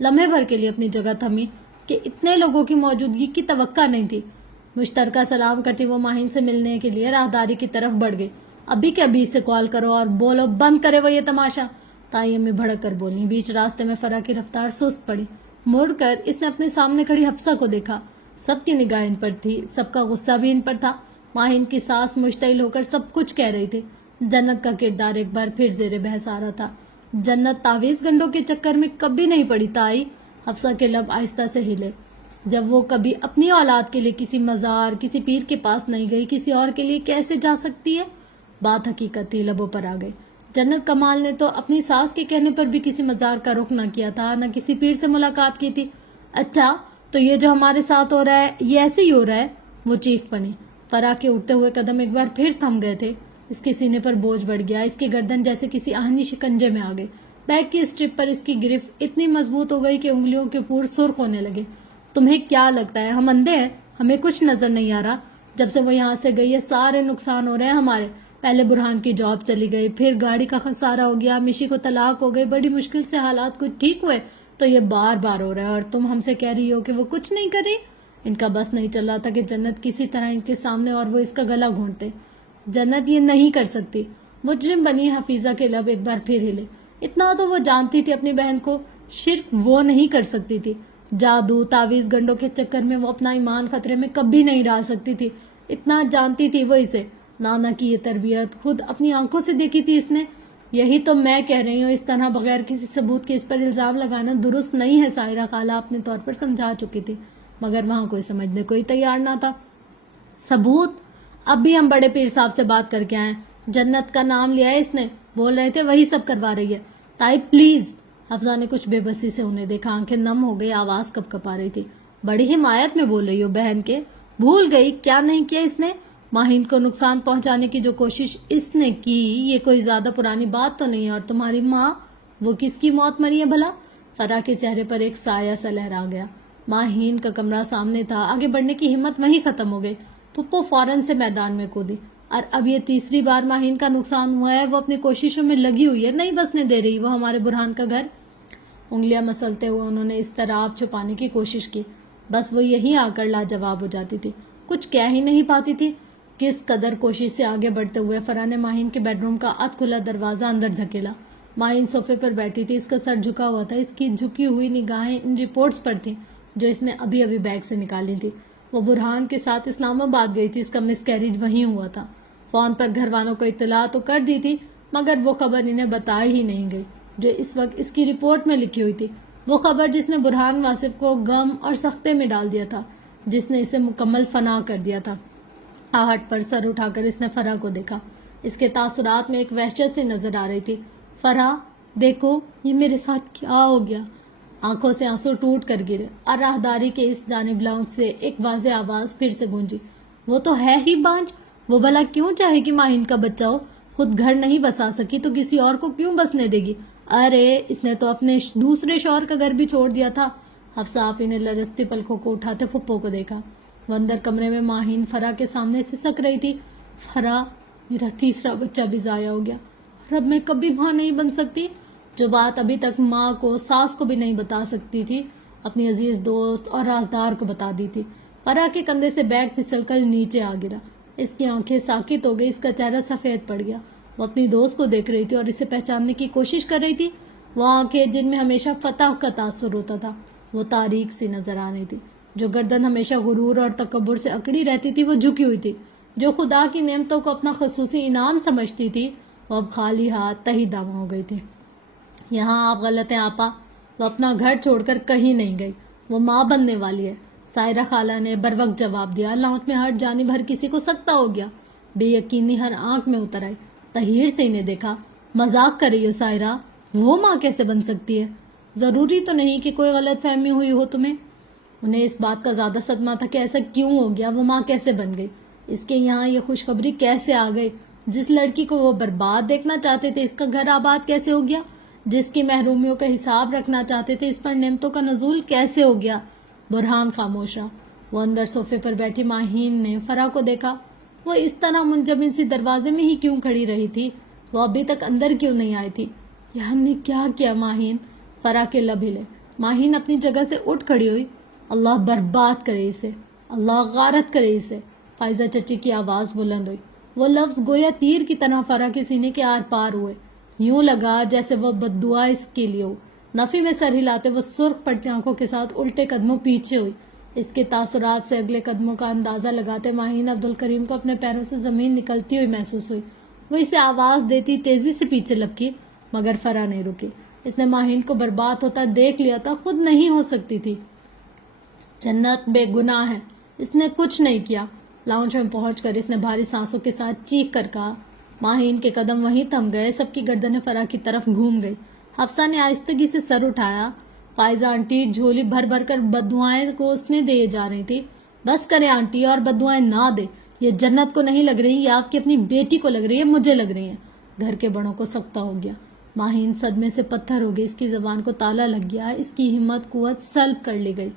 لمحے بھر کے لیے اپنی جگہ تھمی کہ اتنے لوگوں کی موجودگی کی توقع نہیں تھی. مشترکہ سلام کرتی وہ ماہین سے ملنے کے لیے راہداری کی طرف بڑھ گئی. ابھی کے ابھی سے کال کرو اور بولو بند کرے وہ یہ تماشا. تائی امی بھڑک کر بولی. بیچ راستے میں فرح کی رفتار سست پڑی. مڑ کر اس نے اپنے سامنے کھڑی حفصہ کو دیکھا. سب کی نگاہ ان پر تھی. سب کا غصہ بھی ان پر تھا. ماہین کی ساس مشتعل ہو کر سب کچھ کہہ رہی تھی. جنت کا کردار ایک بار پھر زیر بحث آ رہا تھا. جنت تعویذ گنڈوں کے چکر میں کبھی نہیں پڑی تائی. حفصہ کے لب آہستہ سے ہلے. جب وہ کبھی اپنی اولاد کے لیے کسی مزار کسی پیر کے پاس نہیں گئی کسی اور کے لیے کیسے جا سکتی ہے؟ بات حقیقت تھی. لبوں پر آ گئی. جنت کمال نے تو اپنی ساس کے کہنے پر بھی کسی مزار کا رخ نہ کیا تھا نہ کسی پیر سے ملاقات کی تھی. اچھا تو یہ جو ہمارے ساتھ ہو رہا ہے یہ ایسے ہی ہو رہا ہے؟ وہ چیخ پڑی. فرح کے اٹھتے ہوئے قدم ایک بار پھر تھم گئے تھے. اس کے سینے پر بوجھ بڑھ گیا. اس کی گردن جیسے کسی آہنی شکنجے میں آ گئی. بیگ کی اسٹرپ پر اس کی گرفت اتنی مضبوط ہو گئی کہ انگلیوں کے پور سرخ ہونے لگے. تمہیں کیا لگتا ہے ہم اندھے ہیں؟ ہمیں کچھ نظر نہیں آ رہا؟ جب سے وہ یہاں سے گئی ہے سارے نقصان ہو رہے ہیں ہمارے. پہلے برہان کی جاب چلی گئی, پھر گاڑی کا خسارہ ہو گیا, مشی کو طلاق ہو گئی, بڑی مشکل سے حالات کچھ ٹھیک ہوئے تو یہ بار بار ہو رہا ہے اور تم ہم سے کہہ رہی ہو کہ وہ کچھ نہیں کر رہی. ان کا بس نہیں چل رہا تھا کہ جنت کسی طرح ان کے سامنے اور وہ اس کا گلا گھونٹتے. جنت یہ نہیں کر سکتی. مجرم بنی حفیظہ کے لب ایک بار پھر ہلے. اتنا تو وہ جانتی تھی اپنی بہن کو. شرک وہ نہیں کر سکتی تھی. جادو تعویذ گنڈوں کے چکر میں وہ اپنا ایمان خطرے میں کبھی نہیں ڈال سکتی تھی. اتنا جانتی تھی وہ اسے. نانا کی یہ تربیت خود اپنی آنکھوں سے دیکھی تھی اس نے. یہی تو میں کہہ رہی ہوں اس طرح بغیر کسی ثبوت کے اس پر الزام لگانا درست نہیں ہے. سائرہ خالہ اپنے طور پر سمجھا چکی تھی مگر وہاں کوئی سمجھنے کوئی تیار نہ تھا. ثبوت؟ اب بھی ہم بڑے پیر صاحب سے بات کر کے آئے. جنت کا نام لیا ہے اس نے. بول رہے تھے وہی سب کروا رہی ہے. تائی پلیز. حفصہ نے کچھ بے بسی سے انہیں دیکھا, آنکھیں نم ہو گئی, آواز کپ کپ آ رہی تھی. بڑی حمایت میں بول رہی ہو بہن کے, بھول گئی کیا نہیں کیا اس نے. ماہین کو نقصان پہنچانے کی جو کوشش اس نے کی یہ کوئی زیادہ پرانی بات تو نہیں ہے. اور تمہاری ماں, وہ کس کی موت مری ہے بھلا؟ فرح کے چہرے پر ایک سایہ سا لہرا گیا. ماہین کا کمرہ سامنے تھا, آگے بڑھنے کی ہمت وہیں ختم ہو گئی. پھپھو فوراً سے میدان میں کودی. اور اب یہ تیسری بار ماہین کا نقصان ہوا ہے, وہ اپنی کوششوں میں لگی ہوئی ہے, نہیں بسنے دے رہی وہ ہمارے برہان کا گھر. انگلیاں مسلتے ہوئے انہوں نے اضطراب چھپانے کی کوشش کی. بس وہ یہی آ کر لاجواب ہو جاتی تھی, کچھ کہہ ہی نہیں پاتی تھی. کس قدر کوشش سے آگے بڑھتے ہوئے فرح نے ماہین کے بیڈ روم کا ادھ کھلا دروازہ اندر دھکیلا. ماہین صوفے پر بیٹھی تھی, اس کا سر جھکا ہوا تھا. اس کی جھکی ہوئی نگاہیں ان رپورٹس پر تھیں جو اس نے ابھی ابھی بیگ سے نکالی تھی. وہ برہان کے ساتھ اسلام آباد گئی تھی, اس کا مس کیریج وہیں ہوا تھا. فون پر گھر والوں کو اطلاع تو کر دی تھی مگر وہ خبر انہیں بتائی ہی نہیں گئی جو اس وقت اس کی رپورٹ میں لکھی ہوئی تھی. وہ خبر جس نے برہان واصف کو غم اور سختے میں ڈال دیا تھا, جس نے اسے مکمل فنا کر دیا تھا. آہٹ پر سر اٹھا کر اس نے فرح کو دیکھا. اس کے تاثرات میں ایک وحشت سی نظر آ رہی تھی. فرح دیکھو یہ میرے ساتھ کیا ہو گیا. آنکھوں سے آنسو ٹوٹ کر گرے اور راہداری کے اس جانب لاؤنج سے ایک واضح آواز پھر سے گونجی. وہ تو ہے ہی بانج, وہ بھلا کیوں چاہے کہ ماہین کا بچہ ہو؟ خود گھر نہیں بسا سکی تو کسی اور کو کیوں بسنے دے گی؟ ارے اس نے تو اپنے دوسرے شوہر کا گھر بھی چھوڑ دیا تھا. حفصہ آپی نے لرزتی پلکوں کو اٹھاتے پھپھو کو دیکھا. وہ اندر کمرے میں ماہین فرح کے سامنے سسک رہی تھی. فرح میرا تیسرا بچہ بھی ضائع ہو گیا اور اب میں کبھی ماں نہیں بن سکتی. جو بات ابھی تک ماں کو, ساس کو بھی نہیں بتا سکتی تھی, اپنی عزیز دوست اور رازدار کو بتا دی تھی. فرح کے کندھے سے بیگ پھسل کر نیچے آ گرا. اس کی آنکھیں ساکت ہو گئی, اس کا چہرہ سفید پڑ گیا. وہ اپنی دوست کو دیکھ رہی تھی اور اسے پہچاننے کی کوشش کر رہی تھی. وہ آنکھیں جن میں ہمیشہ فتح کا تاثر ہوتا تھا وہ تاریک سی نظر آ رہی تھی. جو گردن ہمیشہ غرور اور تکبر سے اکڑی رہتی تھی وہ جھکی ہوئی تھی. جو خدا کی نعمتوں کو اپنا خصوصی انعام سمجھتی تھی وہ اب خالی ہاتھ تہی داما ہو گئی تھی. یہاں آپ غلط ہیں آپا, وہ اپنا گھر چھوڑ کر کہیں نہیں گئی, وہ ماں بننے والی ہے. سائرہ خالہ نے بر وقت جواب دیا. لاؤنج میں ہر جانب ہر کسی کو سکتا ہو گیا. بے یقینی ہر آنکھ میں اتر آئی. طہیر سے انہیں دیکھا. مذاق کر رہی ہو سائرہ؟ وہ ماں کیسے بن سکتی ہے؟ ضروری تو نہیں کہ کوئی غلط فہمی ہوئی ہو تمہیں. انہیں اس بات کا زیادہ صدمہ تھا کہ ایسا کیوں ہو گیا, وہ ماں کیسے بن گئی, اس کے یہاں یہ خوشخبری کیسے آ گئی. جس لڑکی کو وہ برباد دیکھنا چاہتے تھے اس کا گھر آباد کیسے ہو گیا؟ جس کی محرومیوں کا حساب رکھنا چاہتے تھے اس پر نعمتوں کا نزول کیسے ہو گیا؟ برہان خاموش رہا. وہ اندر صوفے پر بیٹھی ماہین نے فرح کو دیکھا. وہ اس طرح منجمد سی دروازے میں ہی کیوں کھڑی رہی تھی؟ وہ ابھی تک اندر کیوں نہیں آئی تھی؟ یہ ہم نے کیا کیا ماہین؟ فرح کے لب ہلے. ماہین اپنی جگہ سے اٹھ کھڑی ہوئی. اللہ برباد کرے اسے, اللہ غارت کرے اسے. فائزہ چچی کی آواز بلند ہوئی. وہ لفظ گویا تیر کی طرح فرح کے سینے کے آر پار ہوئے. یوں لگا جیسے وہ بد دعا اس کے لیے ہو. نفی میں سر ہلاتے وہ سرخ پڑتی آنکھوں کے ساتھ الٹے قدموں پیچھے ہوئی. اس کے تاثرات سے اگلے قدموں کا اندازہ لگاتے ماہین عبدالکریم کو اپنے پیروں سے زمین نکلتی ہوئی محسوس ہوئی. وہ اسے آواز دیتی تیزی سے پیچھے لپکی مگر فرح نہیں رکی. اس نے ماہین کو برباد ہوتا دیکھ لیا تھا, خود نہیں ہو سکتی تھی. جنت بے گناہ ہے, اس نے کچھ نہیں کیا. لاؤنج میں پہنچ کر اس نے بھاری سانسوں کے ساتھ چیخ کر کہا. ماہین کے قدم وہیں تھم گئے. سب کی گردنیں فرح کی طرف گھوم گئی. حفصہ نے آہستگی سے سر اٹھایا. فائزہ آنٹی جھولی بھر بھر کر بددعائیں کو اس نے دیے جا رہی تھی. بس کریں آنٹی اور بددعائیں نہ دے. یہ جنت کو نہیں لگ رہی, یہ آپ کی اپنی بیٹی کو لگ رہی ہے, مجھے لگ رہی ہے. گھر کے بڑوں کو سکتا ہو گیا. ماہین صدمے سے پتھر ہو گئی. اس کی زبان کو تالا لگ گیا. اس کی ہمت قوت سلب کر لی گئی.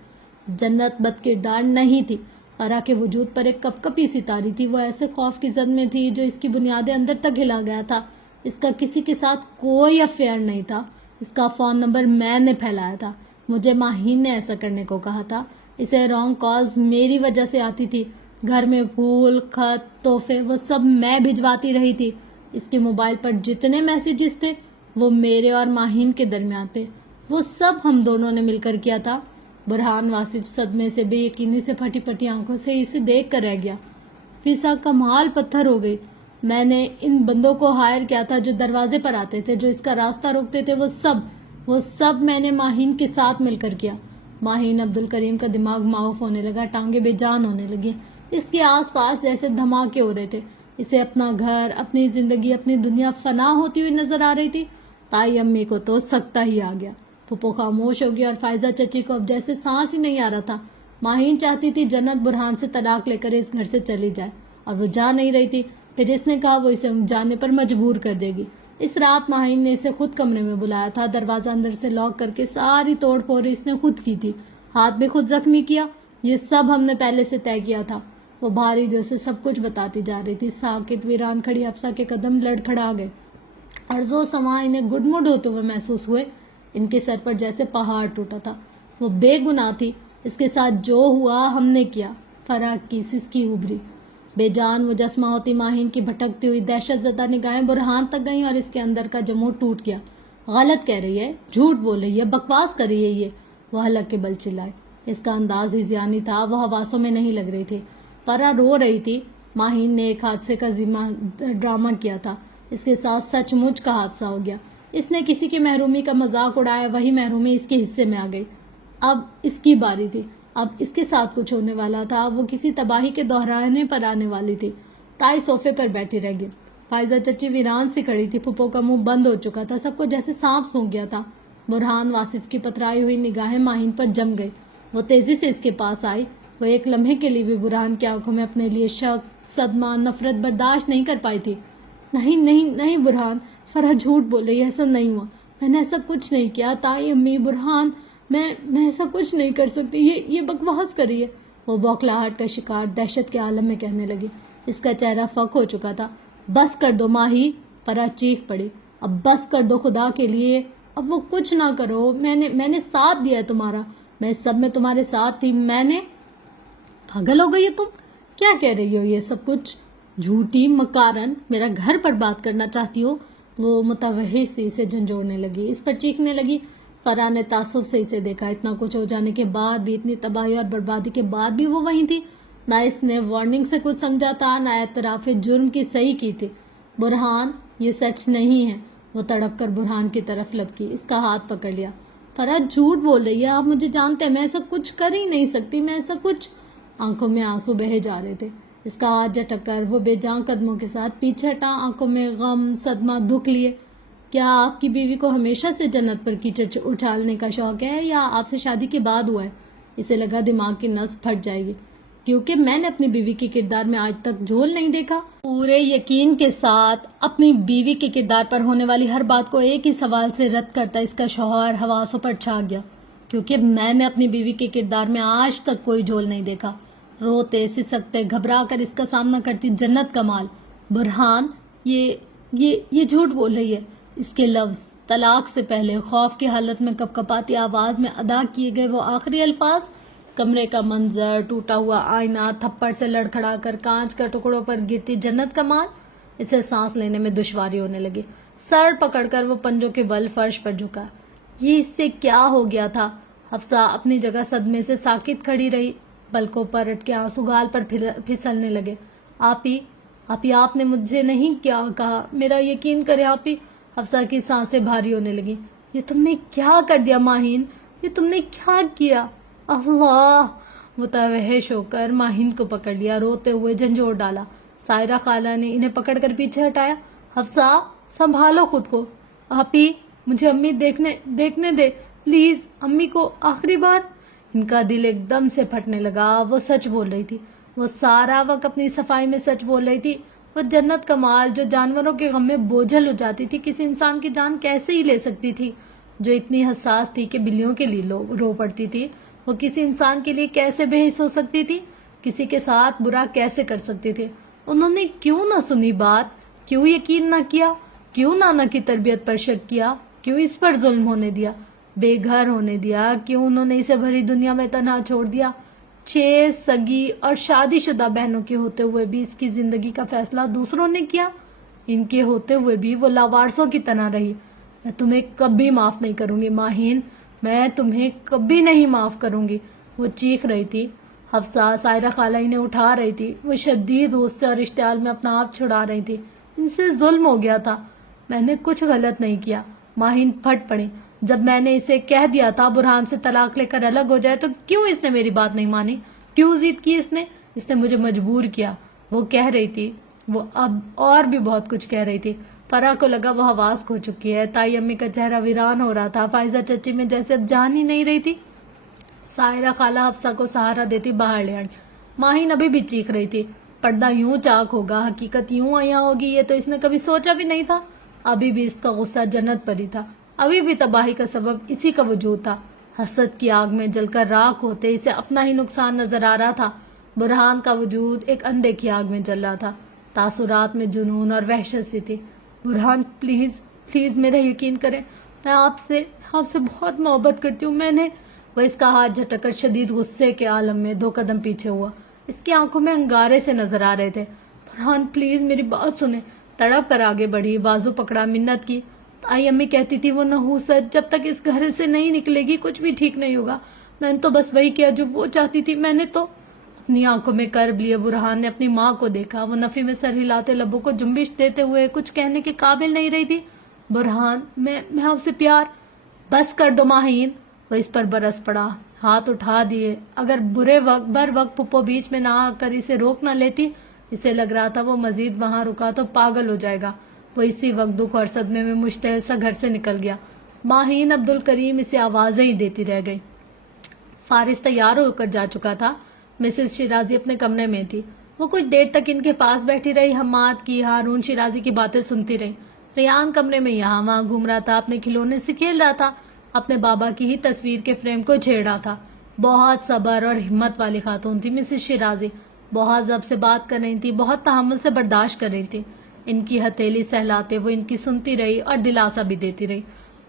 جنت بد کردار نہیں تھی. فرح کے وجود پر ایک کپ کپی سی تاری تھی. وہ ایسے خوف کی زد میں تھی جو اس کی بنیادیں اندر تک ہلا گیا تھا. اس کا کسی کے ساتھ کوئی افیئر نہیں تھا. اس کا فون نمبر میں نے پھیلایا تھا. مجھے ماہین نے ایسا کرنے کو کہا تھا. اسے رانگ کالز میری وجہ سے آتی تھی. گھر میں پھول, خط, تحفے وہ سب میں بھجواتی رہی تھی. اس کے موبائل پر جتنے میسیجز تھے وہ میرے اور ماہین کے درمیان تھے. وہ سب ہم دونوں نے مل کر کیا تھا. برہان واصف صدمے سے بے یقینی سے پھٹی پھٹی آنکھوں سے اسے دیکھ کر رہ گیا. فضا کمال پتھر ہو گئی. میں نے ان بندوں کو ہائر کیا تھا جو دروازے پر آتے تھے, جو اس کا راستہ روکتے تھے. وہ سب میں نے ماہین کے ساتھ مل کر کیا. ماہین عبدالکریم کا دماغ معاف ہونے لگا. ٹانگیں بے جان ہونے لگی. اس کے آس پاس جیسے دھماکے ہو رہے تھے. اسے اپنا گھر، اپنی زندگی، اپنی دنیا فنا ہوتی ہوئی نظر آ رہی تھی۔ تائی امی کو تو سکتا ہی آ گیا۔ پھپھو خاموش ہو گئی اور فائزہ چچی کو اب جیسے سانس ہی نہیں آ رہا تھا۔ ماہین چاہتی تھی جنت برہان سے طلاق لے کر اس گھر سے چلی جائے، اور وہ جا نہیں رہی تھی۔ پھر اس نے کہا وہ اسے جانے پر مجبور کر دے گی۔ اس رات ماہین نے اسے خود کمرے میں بلایا تھا، دروازہ اندر سے لاک کر کے ساری توڑ پھوڑ اس نے خود کی تھی، ہاتھ بھی خود زخمی کیا۔ یہ سب ہم نے پہلے سے طے کیا تھا۔ وہ بھاری دل سے سب کچھ بتاتی جا رہی تھی۔ ساکت ویران کھڑی حفصہ کے قدم لڑکھڑا گئے اور زو سما انہیں گڈ مڈ ہوتے ہوئے محسوس ہوئے۔ ان کے سر پر جیسے پہاڑ ٹوٹا تھا۔ وہ بے گناہ تھی، اس کے ساتھ جو ہوا ہم نے کیا۔ فرق کی سسکی ابھری، بے جان مجسمہ ہوتی ماہین کی بھٹکتی ہوئی دہشت زدہ نگاہیں برہان تک گئیں اور اس کے اندر کا جمود ٹوٹ گیا۔ غلط کہہ رہی ہے، جھوٹ بول رہی ہے، بکواس کر رہی ہے یہ، وہ حلق کے بل چلائے۔ اس کا انداز ہی زیانی تھا، وہ حواسوں میں نہیں لگ رہی تھی۔ فرح رو رہی تھی۔ ماہین نے ایک حادثے کا ڈرامہ کیا تھا، اس کے ساتھ سچ مچ کا حادثہ ہو گیا۔ اس نے کسی کی محرومی کا مذاق اڑایا، وہی محرومی اس کے حصے میں آ گئی۔ اب اس کی باری تھی، اب اس کے ساتھ کچھ ہونے والا تھا، وہ کسی تباہی کے دہرانے پر آنے والی تھی۔ تائی صوفے پر بیٹھی رہ گئی۔ فائزہ چچی ویران سی کھڑی تھی، پھپھو کا منہ بند ہو چکا تھا، سب کو جیسے سانپ سونگھ گیا تھا۔ برہان واصف کی پترائی ہوئی نگاہیں ماہین پر جم گئی۔ وہ تیزی سے اس کے پاس آئی۔ وہ ایک لمحے کے لیے بھی برہان کی آنکھوں میں اپنے لیے شک، صدمہ، نفرت برداشت نہیں کر پائی تھی۔ نہیں نہیں نہیں برہان، فرح جھوٹ بول رہی ہے، ایسا نہیں ہوا، میں نے ایسا کچھ نہیں کیا۔ تائی امی، برہان، میں ایسا کچھ نہیں کر سکتی، یہ بکواس کر رہی ہے، وہ بوکھلاہٹ کا شکار دہشت کے عالم میں کہنے لگی۔ اس کا چہرہ فک ہو چکا تھا۔ بس کر دو ماہی، فرح چیخ پڑی، اب بس کر دو خدا کے لیے، اب وہ کچھ نہ کرو، میں نے ساتھ دیا ہے تمہارا، میں اس سب میں تمہارے ساتھ تھی، میں نے۔ پاگل ہو گئی ہے تم، کیا کہہ رہی ہو یہ سب کچھ؟ جھوٹی مکارن، میرا گھر پر بات کرنا چاہتی ہو؟ وہ متوحش سے اسے جھنجھوڑنے لگی، اس پر چیخنے لگی۔ فرح نے تعصب سے اسے دیکھا۔ اتنا کچھ ہو جانے کے بعد بھی، اتنی تباہی اور بربادی کے بعد بھی وہ وہیں تھی۔ نہ اس نے وارننگ سے کچھ سمجھا تھا، نہ اعتراف جرم کی صحیح کی تھی۔ برہان، یہ سچ نہیں ہے، وہ تڑپ کر برہان کی طرف لپکی، اس کا ہاتھ پکڑ لیا۔ فرح جھوٹ بول رہی ہے، آپ مجھے جانتے ہیں، میں ایسا کچھ کر ہی نہیں سکتی، میں ایسا کچھ۔ آنکھوں میں آنسو بہے جا رہے تھے۔ اس کا ہاتھ جھٹک کر وہ بے جان قدموں کے ساتھ پیچھے ہٹا، آنکھوں میں غم، صدمہ، دکھ لیے۔ کیا آپ کی بیوی کو ہمیشہ سے جنت پر کیچڑ اچھالنے کا شوق ہے، یا آپ سے شادی کے بعد ہوا ہے؟ اسے لگا دماغ کی نس پھٹ جائے گی، کیونکہ میں نے اپنی بیوی کے کردار میں آج تک جھول نہیں دیکھا۔ پورے یقین کے ساتھ اپنی بیوی کے کردار پر ہونے والی ہر بات کو ایک ہی سوال سے رد کرتا اس کا شوہر حواسوں پر چھا گیا، کیونکہ میں نے اپنی بیوی کے کردار میں آج تک کوئی جھول نہیں دیکھا۔ روتے، سسکتے، گھبرا کر اس کا سامنا کرتی جنت کمال، برہان، یہ جھوٹ بول رہی ہے۔ اس کے لفظ، طلاق سے پہلے خوف کی حالت میں کپکپاتی آواز میں ادا کیے گئے وہ آخری الفاظ، کمرے کا منظر، ٹوٹا ہوا آئینہ، تھپڑ سے لڑکھڑا کر کانچ کا ٹکڑوں پر گرتی جنت کمال، اسے سانس لینے میں دشواری ہونے لگی۔ سر پکڑ کر وہ پنجوں کے بل فرش پر جھکا۔ یہ اس سے کیا ہو گیا تھا؟ حفصہ اپنی جگہ صدمے سے ساکت کھڑی رہی، پلکوں پر اٹکے آنسو گال پر پھسلنے لگے۔ آپی، آپ نے مجھے نہیں کیا کہا، میرا یقین کرے آپی۔ حفصہ کی سانسیں بھاری ہونے لگی۔ یہ تم نے کیا کر دیا ماہین، یہ تم نے کیا کیا؟ اللہ! متوحش ہو کر ماہین کو پکڑ لیا، روتے ہوئے جھنجھوڑ ڈالا۔ سائرہ خالہ نے انہیں پکڑ کر پیچھے ہٹایا۔ حفصہ، سنبھالو خود کو۔ آپی، مجھے امی دیکھنے دے پلیز، امی کو آخری بار۔ ان کا دل ایک دم سے پھٹنے لگا۔ وہ سچ بول رہی تھی، وہ سارا وقت اپنی صفائی میں سچ بول رہی تھی۔ وہ جنت کمال جو جانوروں کے غم میں بوجھل ہو جاتی تھی، کسی انسان کی جان کیسے ہی لے سکتی تھی؟ جو اتنی حساس تھی کہ بلیوں کے لیے رو پڑتی تھی، وہ کسی انسان کے لیے کیسے بے حس ہو سکتی تھی؟ کسی کے ساتھ برا کیسے کر سکتی تھی؟ انہوں نے کیوں نہ سنی بات؟ کیوں یقین نہ کیا؟ کیوں نانا کی تربیت پر شک کیا؟ کیوں اس پر ظلم ہونے دیا، بے گھر ہونے دیا؟ کیوں انہوں نے اسے بھری دنیا میں تنہا چھوڑ دیا؟ 6 سگی اور شادی شدہ بہنوں کے ہوتے ہوئے بھی اس کی زندگی کا فیصلہ دوسروں نے کیا۔ ان کے ہوتے ہوئے بھی وہ لاوارثوں کی طرح رہی۔ میں تمہیں کبھی معاف نہیں کروں گی ماہین، میں تمہیں کبھی نہیں معاف کروں گی، وہ چیخ رہی تھی۔ حفصہ، سائرہ خالہ انہیں اٹھا رہی تھی، وہ شدید غصے اور اشتعال میں اپنا آپ چھڑا رہی تھی۔ ان سے ظلم ہو گیا تھا، میں نے کچھ غلط نہیں کیا۔ ماہین پھٹ پڑی۔ جب میں نے اسے کہہ دیا تھا برہان سے طلاق لے کر الگ ہو جائے، تو کیوں اس نے میری بات نہیں مانی؟ کیوں ضد کی اس نے مجھے مجبور کیا؟ وہ کہہ رہی تھی، وہ اب اور بھی بہت کچھ کہہ رہی تھی. فرح کو لگا وہ حواس کھو چکی ہے. تائی امی کا چہرہ ویران ہو رہا تھا. فائزہ چچی میں جیسے اب جان ہی نہیں رہی تھی. ساحرہ خالہ حفصہ کو سہارا دیتی باہر لے آئی. ماہین ابھی بھی چیخ رہی تھی. پردہ یوں چاک ہوگا, حقیقت یوں عیاں ہوگی, یہ تو اس نے کبھی سوچا بھی نہیں تھا. ابھی بھی اس کا غصہ جنت پر ہی تھا. ابھی بھی تباہی کا سبب اسی کا وجود تھا. حسد کی آگ میں جل کر راکھ ہوتے اسے اپنا ہی نقصان نظر آ رہا تھا. برہان کا وجود ایک اندھے کی آگ میں جل رہا تھا. تاثرات میں جنون اور وحشت سی تھی. برہان پلیز پلیز میرا یقین کریں, میں آپ سے بہت محبت کرتی ہوں. میں نے وہ اس کا ہاتھ جھٹک کر شدید غصے کے عالم میں 2 قدم پیچھے ہوا. اس کی آنکھوں میں انگارے سے نظر آ رہے تھے. برہان پلیز میری بات سنیں. تڑپ کر آگے بڑھی, بازو پکڑا, منت کی. تائی امی کہتی تھی وہ نحوست جب تک اس گھر سے نہیں نکلے گی کچھ بھی ٹھیک نہیں ہوگا. میں نے تو بس وہی کیا جو وہ چاہتی تھی. میں نے تو اپنی آنکھوں میں کرب لیے. برہان نے اپنی ماں کو دیکھا. وہ نفی میں سر ہلاتے لبوں کو جنبش دیتے ہوئے کچھ کہنے کے قابل نہیں رہی تھی. برہان میں آپ سے پیار. بس کر دو ماہین. وہ اس پر برس پڑا, ہاتھ اٹھا دیے. اگر بر وقت پپو بیچ میں نہ آ کر اسے روک نہ لیتی, اسے لگ رہا تھا وہ مزید وہاں رکا تو پاگل ہو جائے گا. وہ اسی وقت دکھ اور صدمے میں مشتعل سا گھر سے نکل گیا. ماہین عبدالکریم اسے آوازیں ہی دیتی رہ گئی. فارس تیار ہو کر جا چکا تھا. مسز شیرازی اپنے کمرے میں تھی. وہ کچھ دیر تک ان کے پاس بیٹھی رہی. حماد کی, ہارون شیرازی کی باتیں سنتی رہی. ریان کمرے میں یہاں وہاں گھوم رہا تھا. اپنے کھلونے سے کھیل رہا تھا. اپنے بابا کی ہی تصویر کے فریم کو چھیڑ رہا تھا. بہت صبر اور ہمت والی خاتون تھی مسز شیرازی. بہت ضبط سے بات کر رہی تھی, بہت تحمل سے برداشت کر رہی تھی. ان کی ہتھیلی سہلاتے وہ ان کی سنتی رہی اور دلاسا بھی دیتی رہی.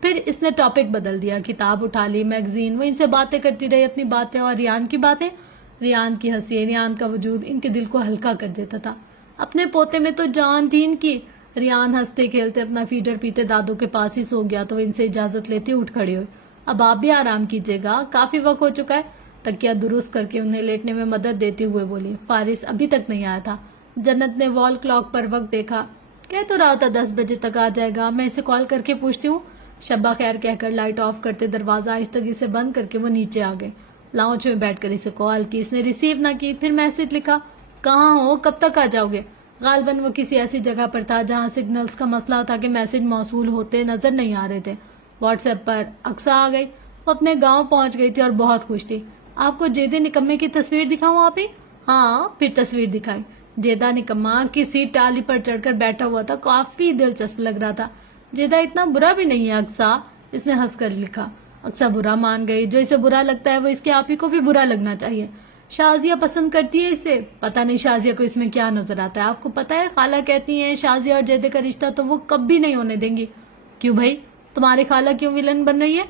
پھر اس نے ٹاپک بدل دیا. کتاب اٹھا لی, میگزین. وہ ان سے باتیں کرتی رہی, اپنی باتیں اور ریان کی باتیں. ریان کی ہنسی, ریان کا وجود ان کے دل کو ہلکا کر دیتا تھا. اپنے پوتے میں تو جان تھی ان کی. ریان ہنستے کھیلتے اپنا فیڈر پیتے دادو کے پاس ہی سو گیا تو ان سے اجازت لیتے اٹھ کھڑے ہوئے. اب آپ بھی آرام کیجیے گا, کافی وقت ہو چکا ہے. تکیہ درست کر کے انہیں لیٹنے میں مدد دیتے ہوئے بولی. فارس ابھی تک نہیں آیا تھا. جنت نے وال کلاک پر وقت دیکھا. کہہ تو رہا تھا 10 بجے تک آ جائے گا. میں اسے کال کر کے پوچھتی ہوں. شبہ خیر کہہ کر لائٹ آف کرتے دروازہ آہستگی سے بند کر کے وہ نیچے آ گئے. لاؤنج میں بیٹھ کر اسے کال کی. اس نے ریسیو نہ کی. پھر میسج لکھا, کہاں ہو, کب تک آ جاؤ گے. غالباً وہ کسی ایسی جگہ پر تھا جہاں سگنلز کا مسئلہ تھا کہ میسج موصول ہوتے نظر نہیں آ رہے تھے. واٹس ایپ پر اقصیٰ آ گئی. وہ اپنے گاؤں پہنچ گئی تھی اور بہت خوش تھی. آپ کو جیدے نکمے کی تصویر دکھاؤں آپ ہی؟ ہاں. پھر تصویر دکھائی. جیدہ نکما کسی ٹالی پر چڑھ کر بیٹھا ہوا تھا. کافی دلچسپ لگ رہا تھا. جیدہ اتنا برا بھی نہیں ہے اقصیٰ, اس نے ہنس کر لکھا. اقصیٰ برا مان گئی. جو اسے برا لگتا ہے وہ اس کے آپ ہی کو بھی برا لگنا چاہیے. شازیہ پسند کرتی ہے اسے. پتہ نہیں شازیہ کو اس میں کیا نظر آتا ہے. آپ کو پتہ ہے خالہ کہتی ہیں شازیہ اور جیدے کا رشتہ تو وہ کبھی نہیں ہونے دیں گی. کیوں بھائی, تمہاری خالہ کیوں ویلن بن رہی ہے؟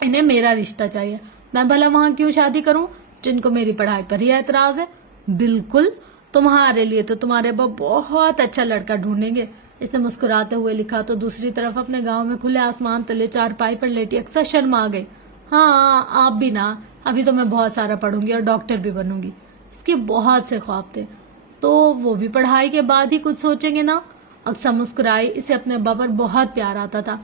انہیں میرا رشتہ چاہیے. میں بھلا وہاں کیوں شادی کروں جن کو میری پڑھائی پر ہی اعتراض ہے؟ بالکل, تمہارے لیے تو تمہارے ابا بہت اچھا لڑکا ڈھونڈیں گے, اس نے مسکراتے ہوئے لکھا. تو دوسری طرف اپنے گاؤں میں کھلے آسمان تلے چارپائی پر لیٹی اکثر شرما گئی. ہاں آپ بھی نا, ابھی تو میں بہت سارا پڑھوں گی اور ڈاکٹر بھی بنوں گی. اس کے بہت سے خواب تھے. تو وہ بھی پڑھائی کے بعد ہی کچھ سوچیں گے نا. اکثر مسکرائی. اسے اپنے ابا پر بہت پیار آتا تھا.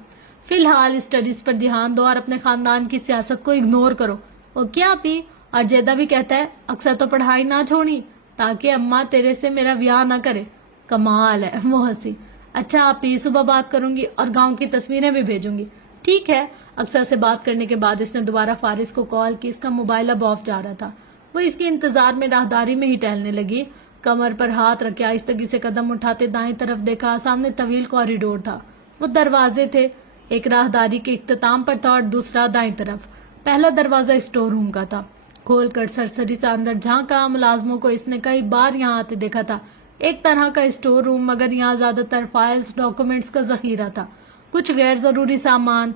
فی الحال اسٹڈیز پر دھیان دو اور اپنے خاندان کی سیاست کو اگنور کرو. وہ کیا پی؟ اور جیدہ بھی کہتا ہے اکثر تو پڑھائی نہ چھوڑی تاکہ اماں تیرے سے میرا بیاہ نہ کرے. کمال ہے. وہ ہنسی. اچھا آپ ہی, صبح بات کروں گی اور گاؤں کی تصویریں بھی بھیجوں گی. ٹھیک ہے. اکثر سے بات کرنے کے بعد اس نے دوبارہ فارس کو کال کی. اس کا موبائل اب آف جا رہا تھا. وہ اس کے انتظار میں راہداری میں ہی ٹہلنے لگی. کمر پر ہاتھ رکھے آہستگی سے قدم اٹھاتے دائیں طرف دیکھا. سامنے طویل کوریڈور تھا. وہ دروازے تھے. ایک راہداری کے اختتام پر تھا اور دوسرا دائیں طرف. پہلا دروازہ اسٹور روم کا تھا. کھول کر سرسری سے اندر جھانکا. ملازموں کو اس نے کئی بار یہاں آتے دیکھا تھا. ایک طرح کا اسٹور روم, مگر یہاں زیادہ تر فائلز, ڈاکومنٹس کا ذخیرہ تھا. کچھ غیر ضروری سامان,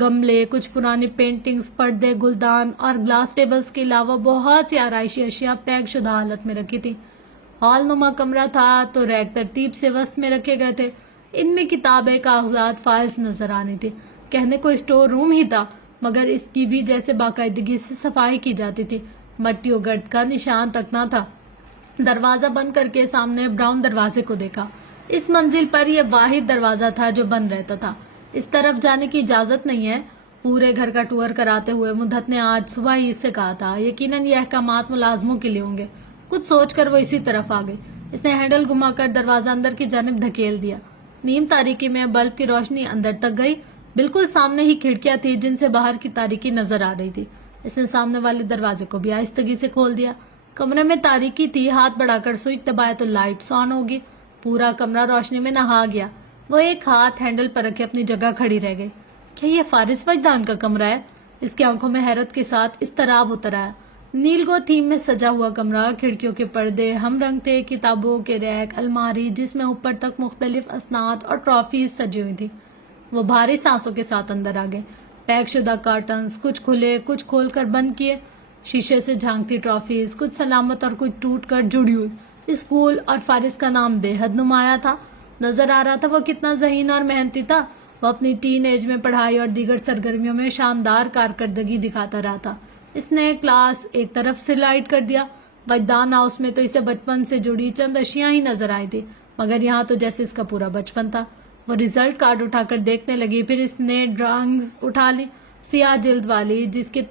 گملے, کچھ پرانی پینٹنگز, پردے, گلدان اور گلاس ٹیبلز کے علاوہ بہت سی آرائشی اشیاء پیک شدہ حالت میں رکھی تھی. ہال نما کمرہ تھا تو ریک ترتیب سے وسط میں رکھے گئے تھے. ان میں کتابیں, کاغذات, فائلز نظر آنی تھی. کہنے کو اسٹور روم ہی تھا مگر اس کی بھی جیسے باقاعدگی سے صفائی کی جاتی تھی. مٹی و گرد کا نشان تک نہ تھا. دروازہ بند کر کے سامنے براؤن دروازے کو دیکھا. اس منزل پر یہ واحد دروازہ تھا جو بند رہتا تھا. اس طرف جانے کی اجازت نہیں ہے. پورے گھر کا ٹور کراتے ہوئے مدت نے آج صبح ہی اس سے کہا تھا. یقیناً یہ احکامات ملازموں کے لیے ہوں گے. کچھ سوچ کر وہ اسی طرف آ گئی. اس نے ہینڈل گھما کر دروازہ اندر کی جانب دھکیل دیا. نیم تاریکی میں بلب کی روشنی اندر تک گئی. بالکل سامنے ہی کھڑکیاں تھی جن سے باہر کی تاریکی نظر آ رہی تھی. اس نے سامنے والے دروازے کو بھی آہستگی سے کھول دیا. کمرے میں تاریکی تھی. ہاتھ بڑھا کر سوئچ دبایا تو لائٹس آن ہوگی. پورا کمرہ روشنی میں نہا گیا. وہ ایک ہاتھ ہینڈل پر رکھے اپنی جگہ کھڑی رہ گئی. کیا یہ فارس وجدان کا کمرہ ہے؟ اس کی آنکھوں میں حیرت کے ساتھ اضطراب اتر آیا. نیلگو تھیم میں سجا ہوا کمرہ، کھڑکیوں کے پردے ہم رنگ تھے، کتابوں کے ریک، الماری جس میں اوپر تک مختلف اسناد اور ٹرافیز سجی ہوئی تھی. وہ بھاری سانسوں کے ساتھ اندر آ گئے. پیک شدہ کارٹنز کچھ کھلے کچھ کھول کر بند کیے. شیشے سے جھانکتی ٹرافیز کچھ سلامت اور کچھ ٹوٹ کر جڑی ہوئی. اسکول اور فارس کا نام بے حد نمایاں تھا. نظر آ رہا تھا وہ کتنا ذہین اور محنتی تھا. وہ اپنی ٹین ایج میں پڑھائی اور دیگر سرگرمیوں میں شاندار کارکردگی دکھاتا رہا تھا. اس نے کلاس ایک طرف سے لائٹ کر دیا. وجدان ہاؤس میں تو اسے بچپن سے جڑی چند اشیاء ہی نظر آئی تھی، مگر یہاں تو جیسے اس کا پورا بچپن تھا. وہ ریزلٹ کارڈ اٹھا کر دیکھنے لگی. پھر اس نے ڈرائنگز اٹھا لی، سیاہ جلد والی، جس کے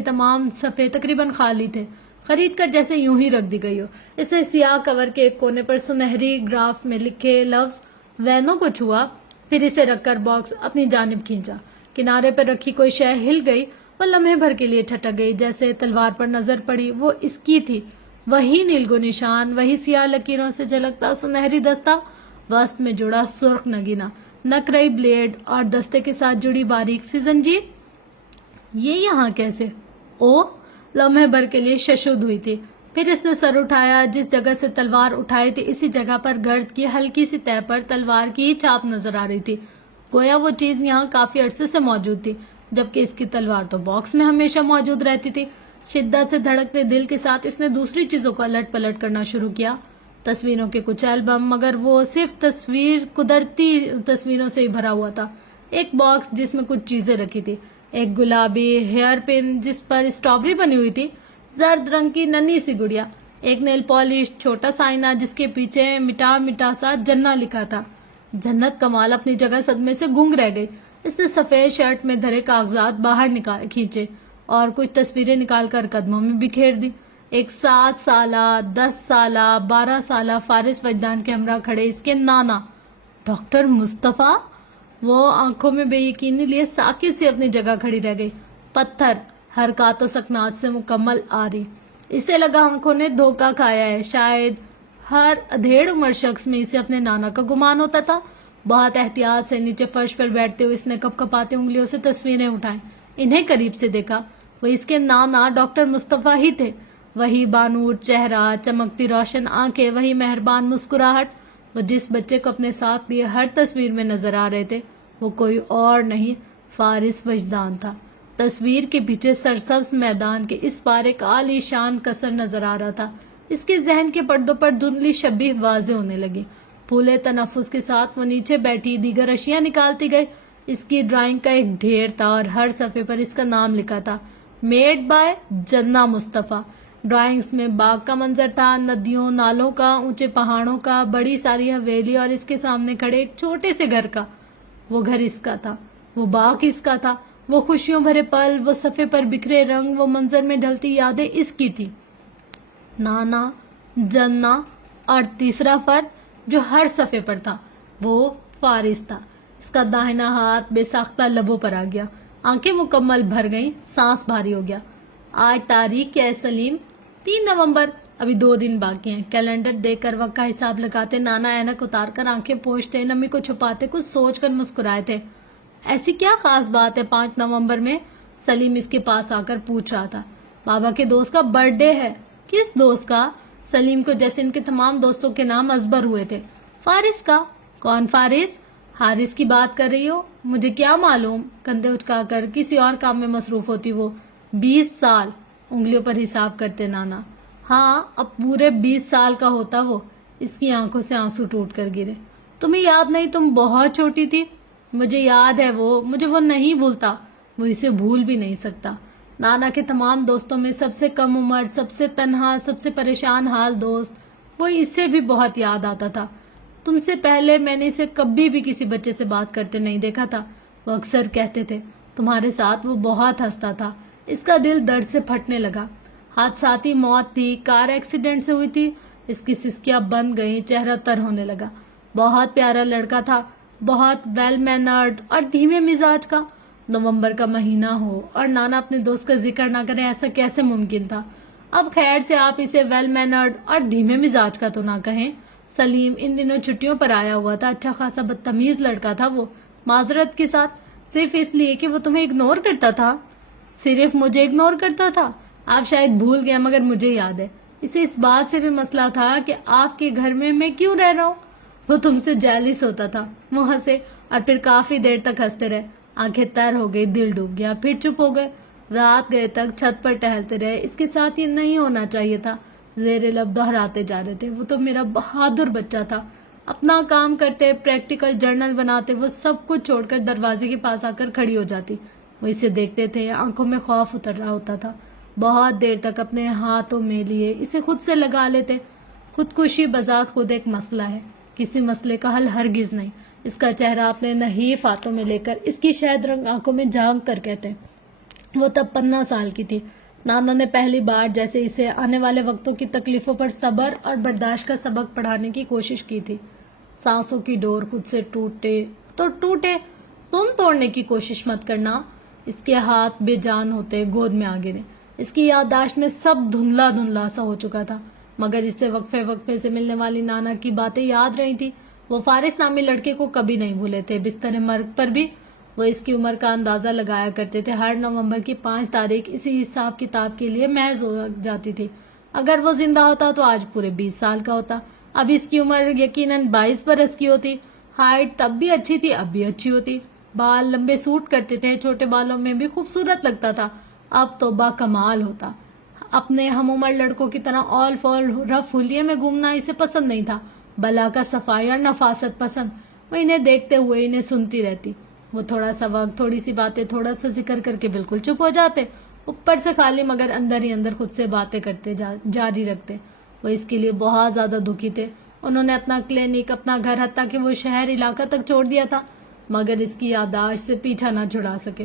تمام صفحے تقریباً خالی تھے، خرید کر جیسے یوں ہی رکھ دی گئی ہو. اس نے سیاہ کور کے ایک کونے پر سنہری گراف میں لکھے لفظ وینوں کو چھوا. پھر اسے رکھ کر باکس اپنی جانب کھینچا. کنارے پر رکھی کوئی شے ہل گئی. وہ لمحے بھر کے لیے ٹھٹک گئی. جیسے تلوار پر نظر پڑی وہ اس کی تھی. وہی نیلگو نشان، وہی سیاہ لکیروں سے جھلکتا سنہری دستہ، وسط میں جڑا سرخ نگینہ، نقرئی بلیڈ اور دستے کے ساتھ جڑی باریک سی زنجیر. یہ یہاں کیسے؟ او لمحے بھر کے لیے ششود ہوئی تھی. پھر اس نے سر اٹھایا. جس جگہ سے تلوار اٹھائی تھی اسی جگہ پر گرد کی ہلکی سی تہ پر تلوار کی چھاپ نظر آ رہی تھی. گویا وہ چیز یہاں کافی عرصے سے موجود تھی، جبکہ اس کی تلوار تو باکس میں ہمیشہ موجود رہتی تھی. شدت سے دھڑکتے دل کے ساتھ اس نے دوسری چیزوں کو الٹ پلٹ کرنا شروع کیا. تصویروں کے کچھ البم، مگر وہ صرف قدرتی تصویروں سے ہی بھرا ہوا تھا. ایک باکس جس میں کچھ چیزیں رکھی تھی، ایک گلابی ہیئر پن جس پر اسٹرابری بنی ہوئی تھی، زرد رنگ کی ننھی سی گڑیا، ایک نیل پالش، چھوٹا سا آئینہ جس کے پیچھے مٹا سا جنہ لکھا تھا. جنت کمال اپنی جگہ صدمے سے گنگ رہ گئی. اس نے سفید شرٹ میں دھرے کاغذات باہر کھینچے اور کچھ تصویریں نکال کر قدموں میں بکھیر دی. ایک 7 سالہ، 10 سالہ، 12 سالہ فارس وجدان کے ہمراہ کھڑے اس کے نانا ڈاکٹر مصطفیٰ. وہ آنکھوں میں بے یقینی لیے ساکت سے اپنی جگہ کھڑی رہ گئی. پتھر حرکات و سکنات سے مکمل آ رہی. اسے لگا آنکھوں نے دھوکہ کھایا ہے. شاید ہر ادھیڑ عمر شخص میں اسے اپنے نانا کا گمان ہوتا تھا. بہت احتیاط سے نیچے فرش پر بیٹھتے ہوئے اس نے کپ کپاتے انگلیوں سے تصویریں اٹھائیں. انہیں قریب سے دیکھا. وہ اس کے نانا ڈاکٹر مصطفیٰ ہی تھے. وہی بانور چہرہ، چمکتی روشن آنکھیں، وہی مہربان مسکراہٹ. وہ جس بچے کو اپنے ساتھ لیے ہر تصویر میں نظر آ رہے تھے وہ کوئی اور نہیں، فارس وجدان تھا. تصویر کے پیچھے سرسبز میدان کے اس پار ایک عالی شان قصر نظر آ رہا تھا. اس کے ذہن کے پردوں پر دھندلی شبیہ واضح ہونے لگی. پھولے تنفس کے ساتھ وہ نیچے بیٹھی دیگر اشیاء نکالتی گئی. اس کی ڈرائنگ کا ایک ڈھیر تھا اور ہر صفحے پر اس کا نام لکھا تھا، میڈ بائے جنہ مصطفیٰ. ڈرائنگز میں باغ کا منظر تھا، ندیوں نالوں کا، اونچے پہاڑوں کا، بڑی ساری حویلی اور اس کے سامنے کھڑے ایک چھوٹے سے گھر کا. وہ گھر اس کا تھا، وہ باغ اس کا تھا، وہ خوشیوں بھرے پل، وہ صفحے پر بکھرے رنگ، وہ منظر میں ڈھلتی یادیں اس کی تھی. نانا، جنہ اور تیسرا فرد جو ہر صفحے پر تھا وہ فارس تھا. اس کا داہنا ہاتھ بے ساختہ لبوں پر آ گیا. آنکھیں مکمل بھر گئیں، سانس بھاری ہو گیا. آج تاریخ کیا ہے سلیم؟ 3 نومبر. ابھی 2 دن باقی ہیں. کیلنڈر دیکھ کر وقت کا حساب لگاتے نانا اینک اتار کر آنکھیں پوچھتے، نمی کو چھپاتے کچھ سوچ کر مسکرائے تھے. ایسی کیا خاص بات ہے 5 نومبر میں؟ سلیم اس کے پاس آ کر پوچھ رہا تھا. بابا کے دوست کا برتھ ڈے ہے. کس دوست کا؟ سلیم کو جیسے ان کے تمام دوستوں کے نام ازبر ہوئے تھے. فارس کا. کون فارس؟ حارث کی بات کر رہی ہو؟ مجھے کیا معلوم. کندھے اچکا کر کسی اور کام میں مصروف ہوتی وہ. 20 سال. انگلیوں پر حساب کرتے نانا. ہاں اب پورے 20 سال کا ہوتا وہ. اس کی آنکھوں سے آنسو ٹوٹ کر گرے. تمہیں یاد نہیں تم بہت چھوٹی تھی؟ مجھے یاد ہے وہ، مجھے وہ نہیں بھولتا. وہ اسے بھول بھی نہیں سکتا. نانا کے تمام دوستوں میں سب سے کم عمر، سب سے تنہا، سب سے پریشان حال دوست. وہ اسے بھی بہت یاد آتا تھا. تم سے پہلے میں نے اسے کبھی بھی کسی بچے سے بات کرتے نہیں دیکھا تھا. وہ اکثر کہتے تھے تمہارے ساتھ وہ بہت ہنستا تھا. اس کا دل درد سے پھٹنے لگا. حادثاتی موت تھی، کار ایکسیڈنٹ سے ہوئی تھی. اس کی سسکیاں بند گئیں، چہرہ تر ہونے لگا۔ بہت پیارا لڑکا تھا، بہت ویل مینرڈ اور دھیمے مزاج کا۔ نومبر کا مہینہ ہو اور نانا اپنے دوست کا ذکر نہ کرے، ایسا کیسے ممکن تھا؟ اب خیر سے آپ اسے ویل مینرڈ اور دھیمے مزاج کا تو نہ کہیں۔ سلیم ان دنوں چھٹیوں پر آیا ہوا تھا، اچھا خاصا بدتمیز لڑکا تھا وہ، معذرت کے ساتھ، صرف اس لیے کہ وہ تمہیں اگنور کرتا تھا۔ صرف مجھے اگنور کرتا تھا؟ آپ شاید بھول گئے، مگر مجھے یاد ہے۔ اسے اس بات سے بھی مسئلہ تھا کہ آپ کے گھر میں کیوں رہ رہا ہوں۔ وہ تم سے جیلس ہوتا تھا۔ وہ ہنسے اور پھر کافی دیر تک ہنستے رہے۔ آنکھیں تر ہو گئی، دل ڈوب گیا، پھر چپ ہو گئے۔ رات گئے تک چھت پر ٹہلتے رہے۔ اس کے ساتھ یہ نہیں ہونا چاہیے تھا، زیر لب دہراتے جا رہے تھے۔ وہ تو میرا بہادر بچہ تھا۔ اپنا کام کرتے، پریکٹیکل جرنل بناتے، وہ سب کچھ چھوڑ کر دروازے کے پاس آ کر کھڑی ہو جاتی۔ وہ اسے دیکھتے تھے، آنکھوں میں خوف اتر رہا ہوتا تھا۔ بہت دیر تک اپنے ہاتھوں میں لیے اسے خود سے لگا لیتے۔ خودکشی بذات خود ایک مسئلہ ہے، کسی مسئلے کا حل ہرگز نہیں۔ اس کا چہرہ اپنے نحیف ہاتھوں میں لے کر اس کی شہد رنگ آنکھوں میں جھانک کر کہتے، وہ تب 15 سال کی تھی۔ نانا نے پہلی بار جیسے اسے آنے والے وقتوں کی تکلیفوں پر صبر اور برداشت کا سبق پڑھانے کی کوشش کی تھی۔ سانسوں کی ڈور خود سے ٹوٹے تو ٹوٹے، تم توڑنے کی کوشش مت کرنا۔ اس کے ہاتھ بے جان ہوتے گود میں آ گرے۔ اس کی یادداشت میں سب دھندلا دھندلا سا ہو چکا تھا، مگر اس سے وقفے سے ملنے والی نانا کی باتیں یاد رہی تھی۔ وہ فارس نامی لڑکے کو کبھی نہیں بھولے تھے۔ بستر مرگ پر بھی وہ اس کی عمر کا اندازہ لگایا کرتے تھے۔ ہر نومبر کی 5 تاریخ اسی حساب کتاب کے لیے محض ہو جاتی تھی۔ اگر وہ زندہ ہوتا تو آج پورے 20 سال کا ہوتا۔ اب اس کی عمر یقیناً 22 برس کی ہوتی۔ ہائٹ تب بھی اچھی تھی، اب بھی اچھی ہوتی۔ بال لمبے سوٹ کرتے تھے، چھوٹے بالوں میں بھی خوبصورت لگتا تھا۔ اب تو با کمال ہوتا۔ اپنے ہم عمر لڑکوں کی طرح آل فال رف ہولیے میں گھومنا اسے پسند نہیں تھا، بلا کا صفائی اور نفاست پسند۔ وہ انہیں دیکھتے ہوئے انہیں سنتی رہتی۔ وہ تھوڑا سا وقت، تھوڑی سی باتیں، تھوڑا سا ذکر کر کے بالکل چپ ہو جاتے، اوپر سے خالی مگر اندر ہی اندر خود سے باتیں کرتے جاری رکھتے۔ وہ اس کے لیے بہت زیادہ دکھی تھے۔ انہوں نے اپنا کلینک، اپنا گھر، حتیٰ کہ وہ شہر علاقہ تک چھوڑ دیا تھا، مگر اس کی یادداشت سے پیچھا نہ چھڑا سکے،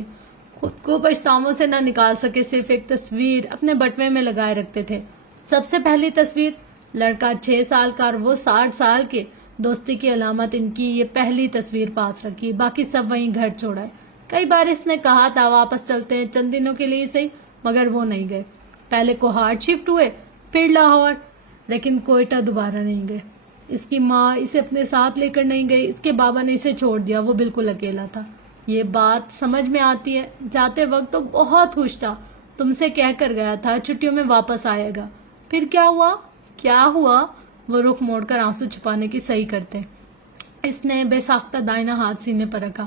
خود کو پچھتاووں سے نہ نکال سکے۔ صرف ایک تصویر اپنے بٹوے میں لگائے رکھتے تھے۔ سب سے پہلی تصویر، لڑکا 6 سال کا اور وہ 60 سال کے، دوستی کی علامت ان کی یہ پہلی تصویر پاس رکھی، باقی سب وہیں گھر چھوڑا ہے۔ کئی بار اس نے کہا تھا واپس چلتے ہیں، چند دنوں کے لیے صحیح، مگر وہ نہیں گئے۔ پہلے کوہاٹ شفٹ ہوئے، پھر لاہور، لیکن کوئٹہ دوبارہ نہیں گئے۔ اس کی ماں اسے اپنے ساتھ لے کر نہیں گئی، اس کے بابا نے اسے چھوڑ دیا، وہ بالکل اکیلا تھا۔ یہ بات سمجھ میں آتی ہے۔ جاتے وقت تو بہت خوش تھا، تم سے کہہ کر گیا تھا چھٹیوں میں واپس آئے گا۔ پھر کیا ہوا؟ کیا ہوا؟ وہ رخ موڑ کر آنسو چھپانے کی صحیح کرتے۔ اس نے بے ساختہ دائنا ہاتھ سینے پر رکھا۔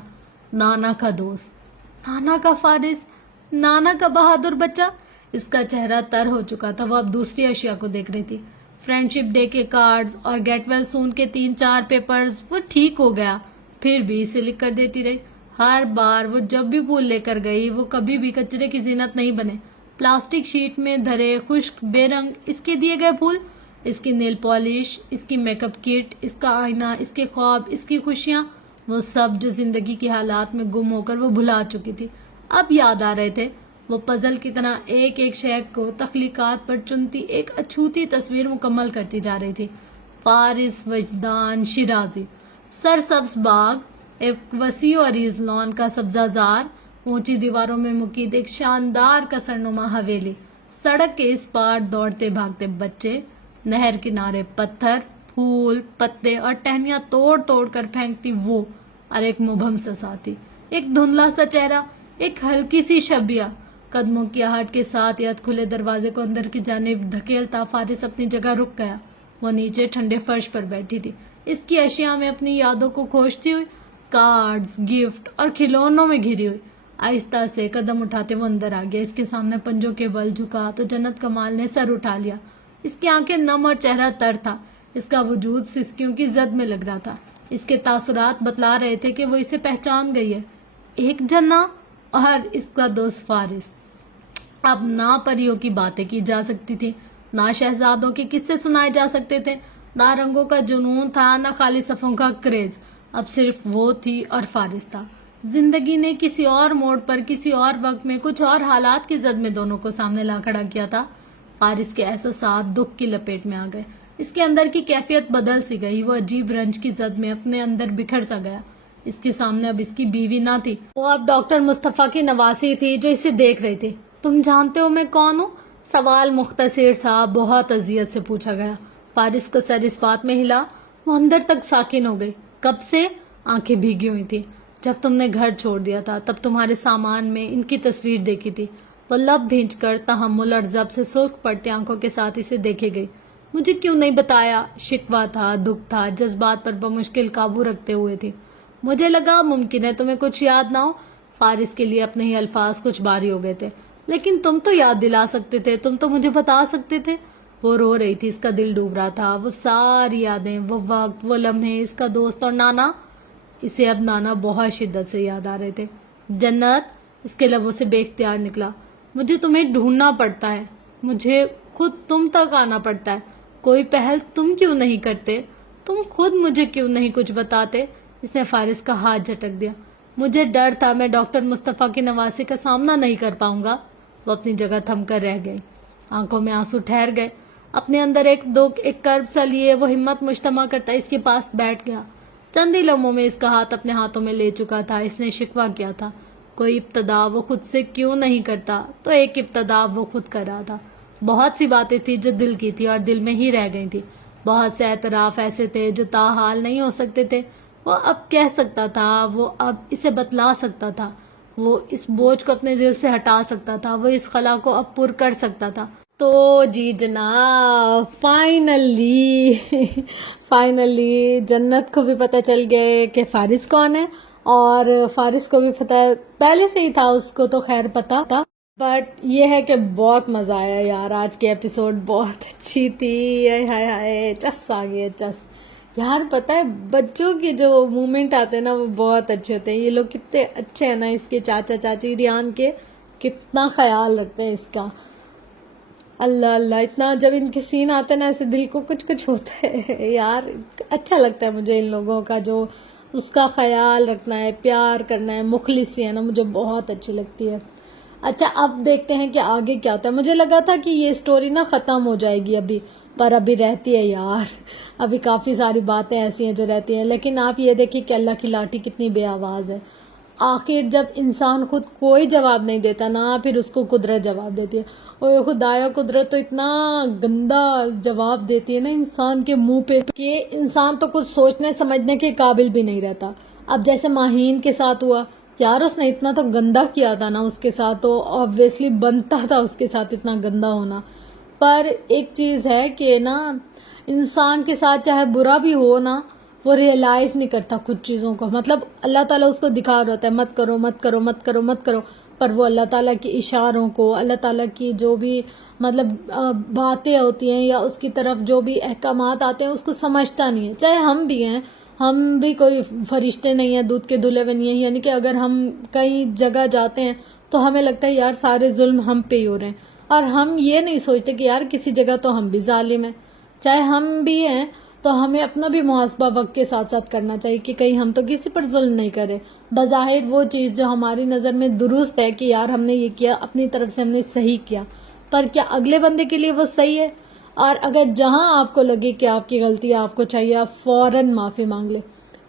نانا کا دوست، نانا کا فارس، نانا کا بہادر بچہ۔ اس کا چہرہ تر ہو چکا تھا، وہ اب دوسری اشیاء کو دیکھ رہی تھی۔ فرینڈشپ ڈے کے کارڈز اور گیٹ ویل سون کے 3-4 پیپرز۔ وہ ٹھیک ہو گیا، پھر بھی اسے لکھ کر دیتی رہی۔ ہر بار وہ جب بھی پھول لے کر گئی، وہ کبھی بھی کچرے کی زینت نہیں بنے۔ پلاسٹک شیٹ میں دھرے خشک بے رنگ اس کے دیے گئے پھول، اس کی نیل پالش، اس کی میک اپ کٹ، اس کا آئینہ، اس کے خواب، اس کی خوشیاں، وہ سب جو زندگی کے حالات میں گم ہو کر وہ بھلا چکی تھی، اب یاد آ رہے تھے۔ وہ پزل کی طرح ایک ایک شے کو تخلیقات پر چنتی ایک اچھوتی تصویر مکمل کرتی جا رہی تھی۔ فارس، وجدان، شیرازی، سرسبز باغ، ایک وسیع و عریض لان کا سبزہ زار، اونچی دیواروں میں مقید ایک شاندار کثرنما حویلی، سڑک کے اس پار دوڑتے بھاگتے بچے، نہر کنارے پتھر، پھول، پتے اور ٹہنیاں توڑ توڑ کر پھینکتی وہ، اور ایک مبہم سا ساتھی، ایک دھندلا سا چہرہ، ایک ہلکی سی شبیہ۔ قدموں کی آہٹ کے ساتھ یاد کھلے دروازے کو اندر کی جانب دھکیلتا فارس اپنی جگہ رک گیا۔ وہ نیچے ٹھنڈے فرش پر بیٹھی تھی، اس کی اشیاء میں اپنی یادوں کو کھوجتی ہوئی، کارڈز، گفٹ اور کھلونوں میں گھری ہوئی۔ آہستہ سے قدم اٹھاتے وہ اندر آ گیا۔ اس کے سامنے پنجوں کے بل جھکا تو جنت کمال نے سر اٹھا لیا۔ اس کی آنکھیں نم اور چہرہ تر تھا، اس کا وجود سسکیوں کی زد میں لگ رہا تھا۔ اس کے تاثرات بتلا رہے تھے کہ وہ اسے پہچان گئی ہے، ایک جنا اور اس کا دوست فارس۔ اب نہ پریوں کی باتیں کی جا سکتی تھی، نہ شہزادوں کے قصے سنائے جا سکتے تھے، نہ رنگوں کا جنون تھا، نہ خالی صفوں کا کریز۔ اب صرف وہ تھی اور فارس تھا۔ زندگی نے کسی اور موڑ پر، کسی اور وقت میں، کچھ اور حالات کی زد میں دونوں کو سامنے لا کھڑا کیا تھا۔ فارس کے احساسات دکھ کی لپیٹ میں آ گئے۔ اس کے اندر کی کیفیت بدل سی گئی. وہ عجیب رنج کی زد میں اپنے اندر بکھر سا گیا. اس کے سامنے اب اس کی بیوی نہ تھی, وہ اب ڈاکٹر مصطفیٰ کی نواسی تھی جو اسے دیکھ رہی تھی. تم جانتے ہو میں کون ہوں؟ سوال مختصر سا بہت اذیت سے پوچھا گیا. فارس کا سر اس بات میں ہلا. وہ اندر تک ساکن ہو گئی. کب سے؟ آنکھیں بھیگی ہوئی تھی. جب تم نے گھر چھوڑ دیا تھا تب تمہارے سامان میں ان کی تصویر دیکھی تھی. وہ لب بھینچ کر تحمل اور ضبط سے سرخ پڑتی آنکھوں کے ساتھ اسے دیکھے گئی. مجھے کیوں نہیں بتایا؟ شکوہ تھا, دکھ تھا, جذبات پر بمشکل قابو رکھتے ہوئے تھی. مجھے لگا ممکن ہے تمہیں کچھ یاد نہ ہو. فارس کے لیے اپنے ہی الفاظ کچھ بھاری ہو گئے تھے. لیکن تم تو یاد دلا سکتے تھے, تم تو مجھے بتا سکتے تھے. وہ رو رہی تھی, اس کا دل ڈوب رہا تھا. وہ ساری یادیں, وہ وقت, وہ لمحے, اس کا دوست اور نانا. اسے اب نانا بہت شدت سے یاد آ رہے تھے. جنت, اس کے لبوں سے بے اختیار نکلا. مجھے تمہیں ڈھونڈنا پڑتا ہے, مجھے خود تم تک آنا پڑتا ہے. کوئی پہل تم کیوں نہیں کرتے؟ تم خود مجھے کیوں نہیں کچھ بتاتے؟ اس نے فارس کا ہاتھ جھٹک دیا. مجھے ڈر تھا میں ڈاکٹر مصطفیٰ کی نواسی کا سامنا نہیں کر پاؤں گا. وہ اپنی جگہ تھم کر رہ گئی. آنکھوں میں آنسو ٹھہر گئے. اپنے اندر ایک کرب سا لیے وہ ہمت مجتمع کرتا اس کے پاس بیٹھ گیا. چند ہی لمحوں میں اس کا ہاتھ اپنے ہاتھوں میں لے چکا تھا. اس نے شکوہ کیا تھا. کوئی ابتدا وہ خود سے کیوں نہیں کرتا؟ تو ایک ابتدا وہ خود کر رہا تھا. بہت سی باتیں تھی جو دل کی تھی اور دل میں ہی رہ گئی تھی. بہت سے اعتراف ایسے تھے جو تاحال نہیں ہو سکتے تھے. وہ اب کہہ سکتا تھا, وہ اب اسے بتلا سکتا تھا, وہ اس بوجھ کو اپنے دل سے ہٹا سکتا تھا, وہ اس خلا کو اب پر کر سکتا تھا. تو جی جناب, فائنلی جنت کو بھی پتہ چل گئے کہ فارس کون ہے, اور فارس کو بھی پتہ پہلے سے ہی تھا, اس کو تو خیر پتہ تھا. بٹ یہ ہے کہ بہت مزہ آیا یار. آج کی ایپیسوڈ بہت اچھی تھی. ہائے چس آ گیا, چس یار. پتہ ہے بچوں کے جو مومنٹ آتے ہیں نا وہ بہت اچھے ہوتے ہیں. یہ لوگ کتنے اچھے ہیں نا, اس کے چاچا چاچی ریان کے کتنا خیال رکھتے ہیں اس کا. اللہ, اتنا جب ان کے سین آتے ہیں نا ایسے دل کو کچھ ہوتا ہے یار. اچھا لگتا ہے مجھے ان لوگوں کا جو اس کا خیال رکھنا ہے, پیار کرنا ہے, مخلصی ہے نا, مجھے بہت اچھی لگتی ہے. اچھا اب دیکھتے ہیں کہ آگے کیا ہوتا ہے. مجھے لگا تھا کہ یہ سٹوری نا ختم ہو جائے گی ابھی, پر ابھی رہتی ہے یار. ابھی کافی ساری باتیں ایسی ہیں جو رہتی ہیں. لیکن آپ یہ دیکھیں کہ اللہ کی لاٹھی کتنی بے آواز ہے. آخر جب انسان خود کوئی جواب نہیں دیتا نا, پھر اس کو قدرت جواب دیتی ہے. اور خدایا قدرت تو اتنا گندا جواب دیتی ہے نا انسان کے منہ پہ کہ انسان تو کچھ سوچنے سمجھنے کے قابل بھی نہیں رہتا. اب جیسے ماہین کے ساتھ ہوا یار, اس نے اتنا تو گندا کیا تھا نا اس کے ساتھ, تو آبویسلی بنتا تھا اس کے ساتھ اتنا گندا ہونا. پر ایک چیز ہے کہ نا انسان کے ساتھ چاہے برا بھی ہو نا, وہ ریئلائز نہیں کرتا کچھ چیزوں کو. مطلب اللہ تعالیٰ اس کو دکھا رہا ہوتا ہے مت کرو مت کرو مت کرو مت کرو, پر وہ اللہ تعالیٰ کے اشاروں کو, اللہ تعالیٰ کی جو بھی مطلب باتیں ہوتی ہیں یا اس کی طرف جو بھی احکامات آتے ہیں اس کو سمجھتا نہیں ہے. چاہے ہم بھی ہیں, ہم بھی کوئی فرشتے نہیں ہیں, دودھ کے دھلے ہوئے نہیں ہیں. یعنی کہ اگر ہم کئی جگہ جاتے ہیں تو ہمیں لگتا ہے یار سارے ظلم ہم پہ ہی ہو رہے ہیں, اور ہم یہ نہیں سوچتے کہ یار کسی جگہ تو ہم بھی ظالم ہیں. چاہے ہم بھی ہیں تو ہمیں اپنا بھی محاسبہ وقت کے ساتھ ساتھ کرنا چاہیے کہ کہیں ہم تو کسی پر ظلم نہیں کرے. بظاہر وہ چیز جو ہماری نظر میں درست ہے کہ یار ہم نے یہ کیا, اپنی طرف سے ہم نے صحیح کیا, پر کیا اگلے بندے کے لیے وہ صحیح ہے؟ اور اگر جہاں آپ کو لگے کہ آپ کی غلطی ہے, آپ کو چاہیے آپ فوراً معافی مانگ لے.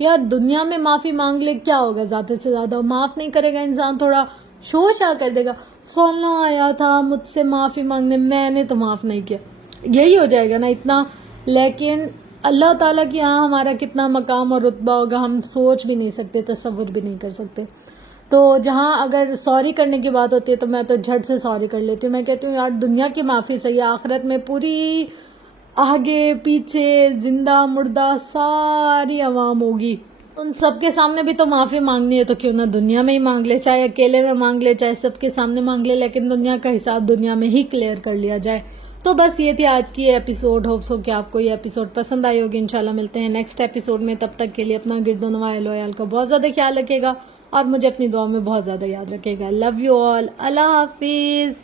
یار دنیا میں معافی مانگ لے کیا ہوگا, زیادہ سے زیادہ معاف نہیں کرے گا انسان, تھوڑا شوش آ کر دے گا, فلاں آیا تھا مجھ سے معافی مانگنے, میں نے تو معاف نہیں کیا, یہی ہو جائے گا نا اتنا. لیکن اللہ تعالیٰ کی یہاں ہمارا کتنا مقام اور رتبہ ہوگا ہم سوچ بھی نہیں سکتے, تصور بھی نہیں کر سکتے. تو جہاں اگر سوری کرنے کی بات ہوتی ہے تو میں تو جھٹ سے سوری کر لیتی ہوں. میں کہتی ہوں یار دنیا کی معافی صحیح ہے, آخرت میں پوری آگے پیچھے زندہ مردہ ساری عوام ہوگی, ان سب کے سامنے بھی تو معافی مانگنی ہے, تو کیوں نہ دنیا میں ہی مانگ لے, چاہے اکیلے میں مانگ لے چاہے سب کے سامنے مانگ لے, لیکن دنیا کا حساب دنیا میں ہی کلیئر کر لیا جائے. تو بس یہ تھی آج کی ایپیسوڈ. ہوپس ہو کہ آپ کو یہ ایپیسوڈ پسند آئی ہوگی. انشاءاللہ ملتے ہیں نیکسٹ ایپیسوڈ میں. تب تک کے لیے اپنا گرد و نواح اہل و عیال کا بہت زیادہ خیال رکھے گا, اور مجھے اپنی دعا میں بہت زیادہ یاد رکھے گا. Love you all. اللہ حافظ.